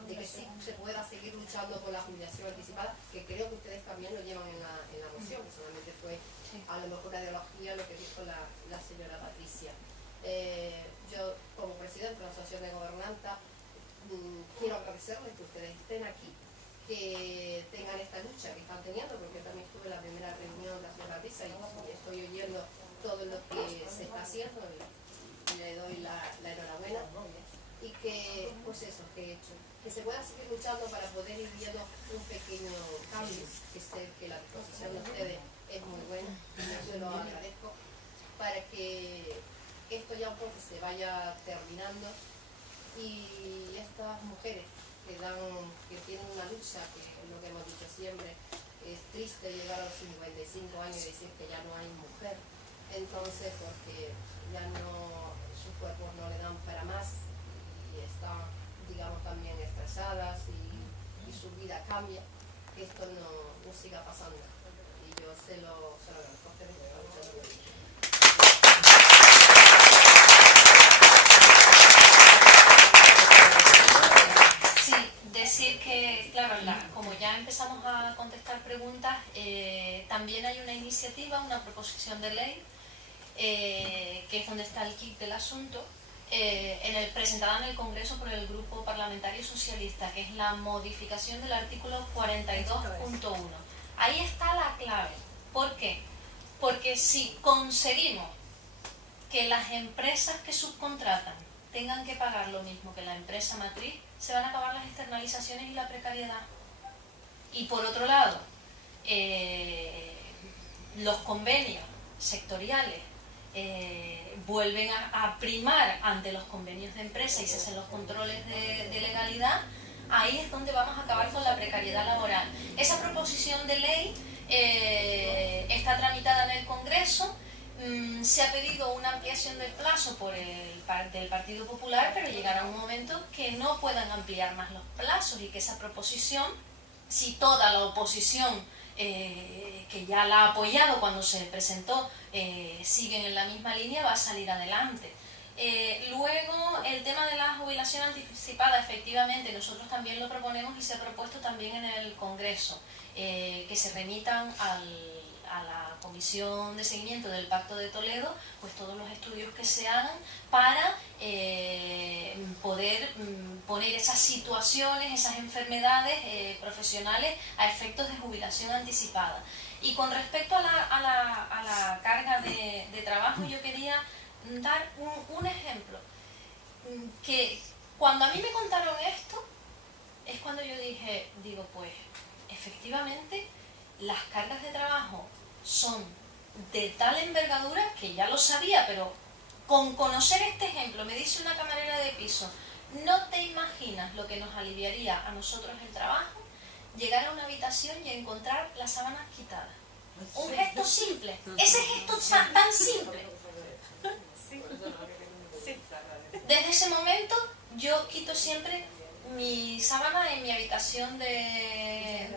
de que sí se pueda seguir luchando por la jubilación anticipada, que creo que ustedes también lo llevan en la moción, que solamente fue a lo mejor una ideología lo que dijo la señora Patricia. Yo, como presidente de la Asociación de Gobernantas, quiero agradecerles que ustedes estén aquí, que tengan esta lucha que están teniendo, porque yo también estuve en la primera reunión de hace una risa y estoy oyendo todo lo que se está haciendo y le doy la enhorabuena. Y que, pues eso, que se pueda seguir luchando para poder ir viendo un pequeño cambio, que sé que la disposición de ustedes es muy buena, y yo lo agradezco, para que esto ya un poco se vaya terminando y estas mujeres que tienen una lucha, que es lo que hemos dicho siempre, es triste llegar a los 55 años y decir que ya no hay mujer, entonces porque ya no, sus cuerpos no le dan para más y están, digamos, también estresadas y su vida cambia, que esto no siga pasando. Y yo se lo agradezco a ustedes que están luchando por ello. Decir que, claro, como ya empezamos a contestar preguntas, también hay una iniciativa, una proposición de ley, que es donde está el kit del asunto, presentada en el Congreso por el Grupo Parlamentario Socialista, que es la modificación del artículo 42.1. Ahí está la clave. ¿Por qué? Porque si conseguimos que las empresas que subcontratan tengan que pagar lo mismo que la empresa matriz, se van a acabar las externalizaciones y la precariedad. Y por otro lado, los convenios sectoriales vuelven a primar ante los convenios de empresa y se hacen los controles de legalidad. Ahí es donde vamos a acabar con la precariedad laboral. Esa proposición de ley está tramitada en el Congreso. Se ha pedido una ampliación del plazo del Partido Popular, pero llegará un momento que no puedan ampliar más los plazos y que esa proposición, si toda la oposición que ya la ha apoyado cuando se presentó siguen en la misma línea, va a salir adelante. Luego, el tema de la jubilación anticipada, efectivamente, nosotros también lo proponemos y se ha propuesto también en el Congreso, que se remitan a la Comisión de Seguimiento del Pacto de Toledo, pues todos los estudios que se hagan para poder poner esas situaciones, esas enfermedades profesionales a efectos de jubilación anticipada. Y con respecto a la carga de trabajo, yo quería dar un ejemplo, que cuando a mí me contaron esto, es cuando yo digo, pues efectivamente las cargas de trabajo son de tal envergadura que ya lo sabía, pero con conocer este ejemplo, me dice una camarera de piso, no te imaginas lo que nos aliviaría a nosotros el trabajo, llegar a una habitación y encontrar las sábanas quitadas. Un gesto simple, ese gesto tan simple. Desde ese momento yo quito siempre mi sábana en mi habitación de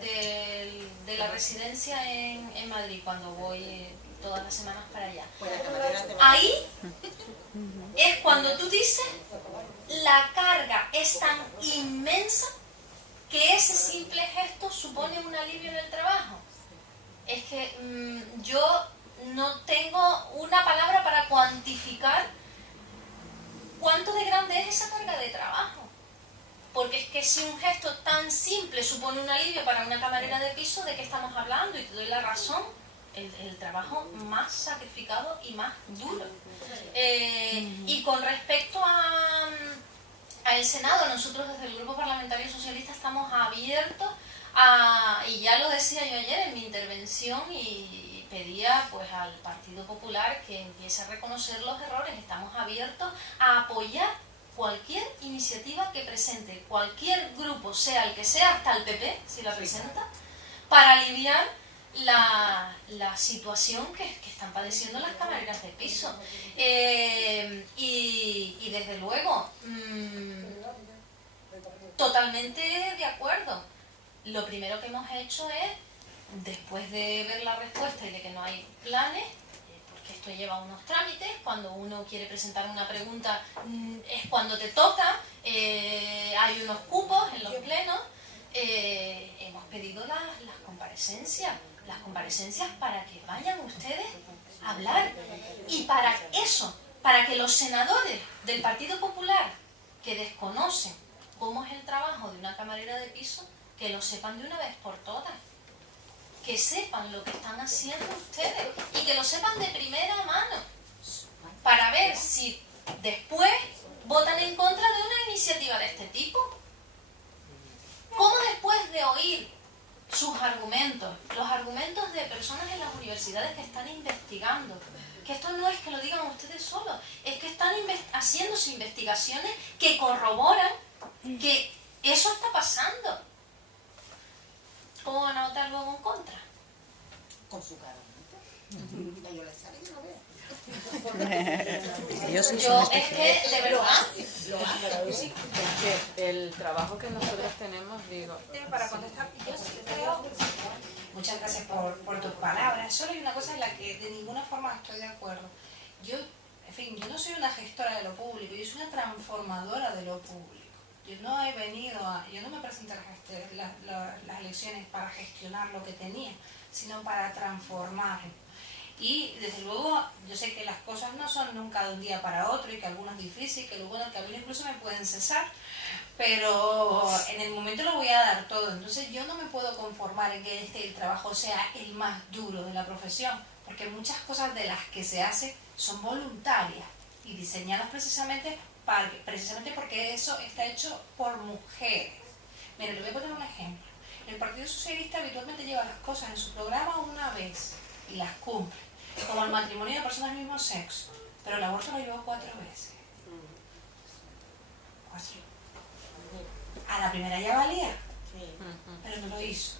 la residencia en Madrid, cuando voy todas las semanas para allá. Ahí es cuando tú dices, la carga es tan inmensa que ese simple gesto supone un alivio en el trabajo. Es que yo no tengo una palabra para cuantificar cuánto de grande es esa carga de trabajo. Porque es que si un gesto tan simple supone un alivio para una camarera de piso, ¿de qué estamos hablando? Y te doy la razón, el trabajo más sacrificado y más duro. Y con respecto al Senado, nosotros desde el Grupo Parlamentario Socialista estamos abiertos y ya lo decía yo ayer en mi intervención y pedía pues al Partido Popular que empiece a reconocer los errores. Estamos abiertos a apoyar cualquier iniciativa que presente cualquier grupo, sea el que sea, hasta el PP, si la presenta, para aliviar la situación que están padeciendo las camareras de piso. Y desde luego, totalmente de acuerdo. Lo primero que hemos hecho es, después de ver la respuesta y de que no hay planes, porque esto lleva unos trámites, cuando uno quiere presentar una pregunta es cuando te toca, hay unos cupos en los plenos, hemos pedido las comparecencias para que vayan ustedes a hablar y para eso, para que los senadores del Partido Popular que desconocen cómo es el trabajo de una camarera de piso, que lo sepan de una vez por todas. Que sepan lo que están haciendo ustedes y que lo sepan de primera mano para ver si después votan en contra de una iniciativa de este tipo. ¿Cómo después de oír sus argumentos, los argumentos de personas en las universidades que están investigando, que esto no es que lo digan ustedes solos, es que están haciéndose investigaciones que corroboran que eso está pasando? ¿Cómo van a votar luego en contra? Con su cara. Yo le sale y no veo. Yo soy Yo es que, de verdad, Es que el trabajo que nosotros tenemos, digo, Para contestar, yo sí creo, muchas gracias por tus palabras. Solo hay una cosa en la que de ninguna forma estoy de acuerdo. Yo, en fin, yo no soy una gestora de lo público, yo soy una transformadora de lo público. Yo no me presenté a las elecciones para gestionar lo que tenía, sino para transformarlo. Y desde luego yo sé que las cosas no son nunca de un día para otro y que algunos es difícil, que luego en el camino incluso me pueden cesar, pero en el momento lo voy a dar todo. Entonces yo no me puedo conformar en que el trabajo sea el más duro de la profesión, porque muchas cosas de las que se hace son voluntarias y diseñadas precisamente porque eso está hecho por mujeres. Mire, le voy a poner un ejemplo. El Partido Socialista habitualmente lleva las cosas en su programa una vez y las cumple, como el matrimonio de personas del mismo sexo, pero el aborto lo llevó 4 veces. 4. A la primera ya valía, pero no lo hizo.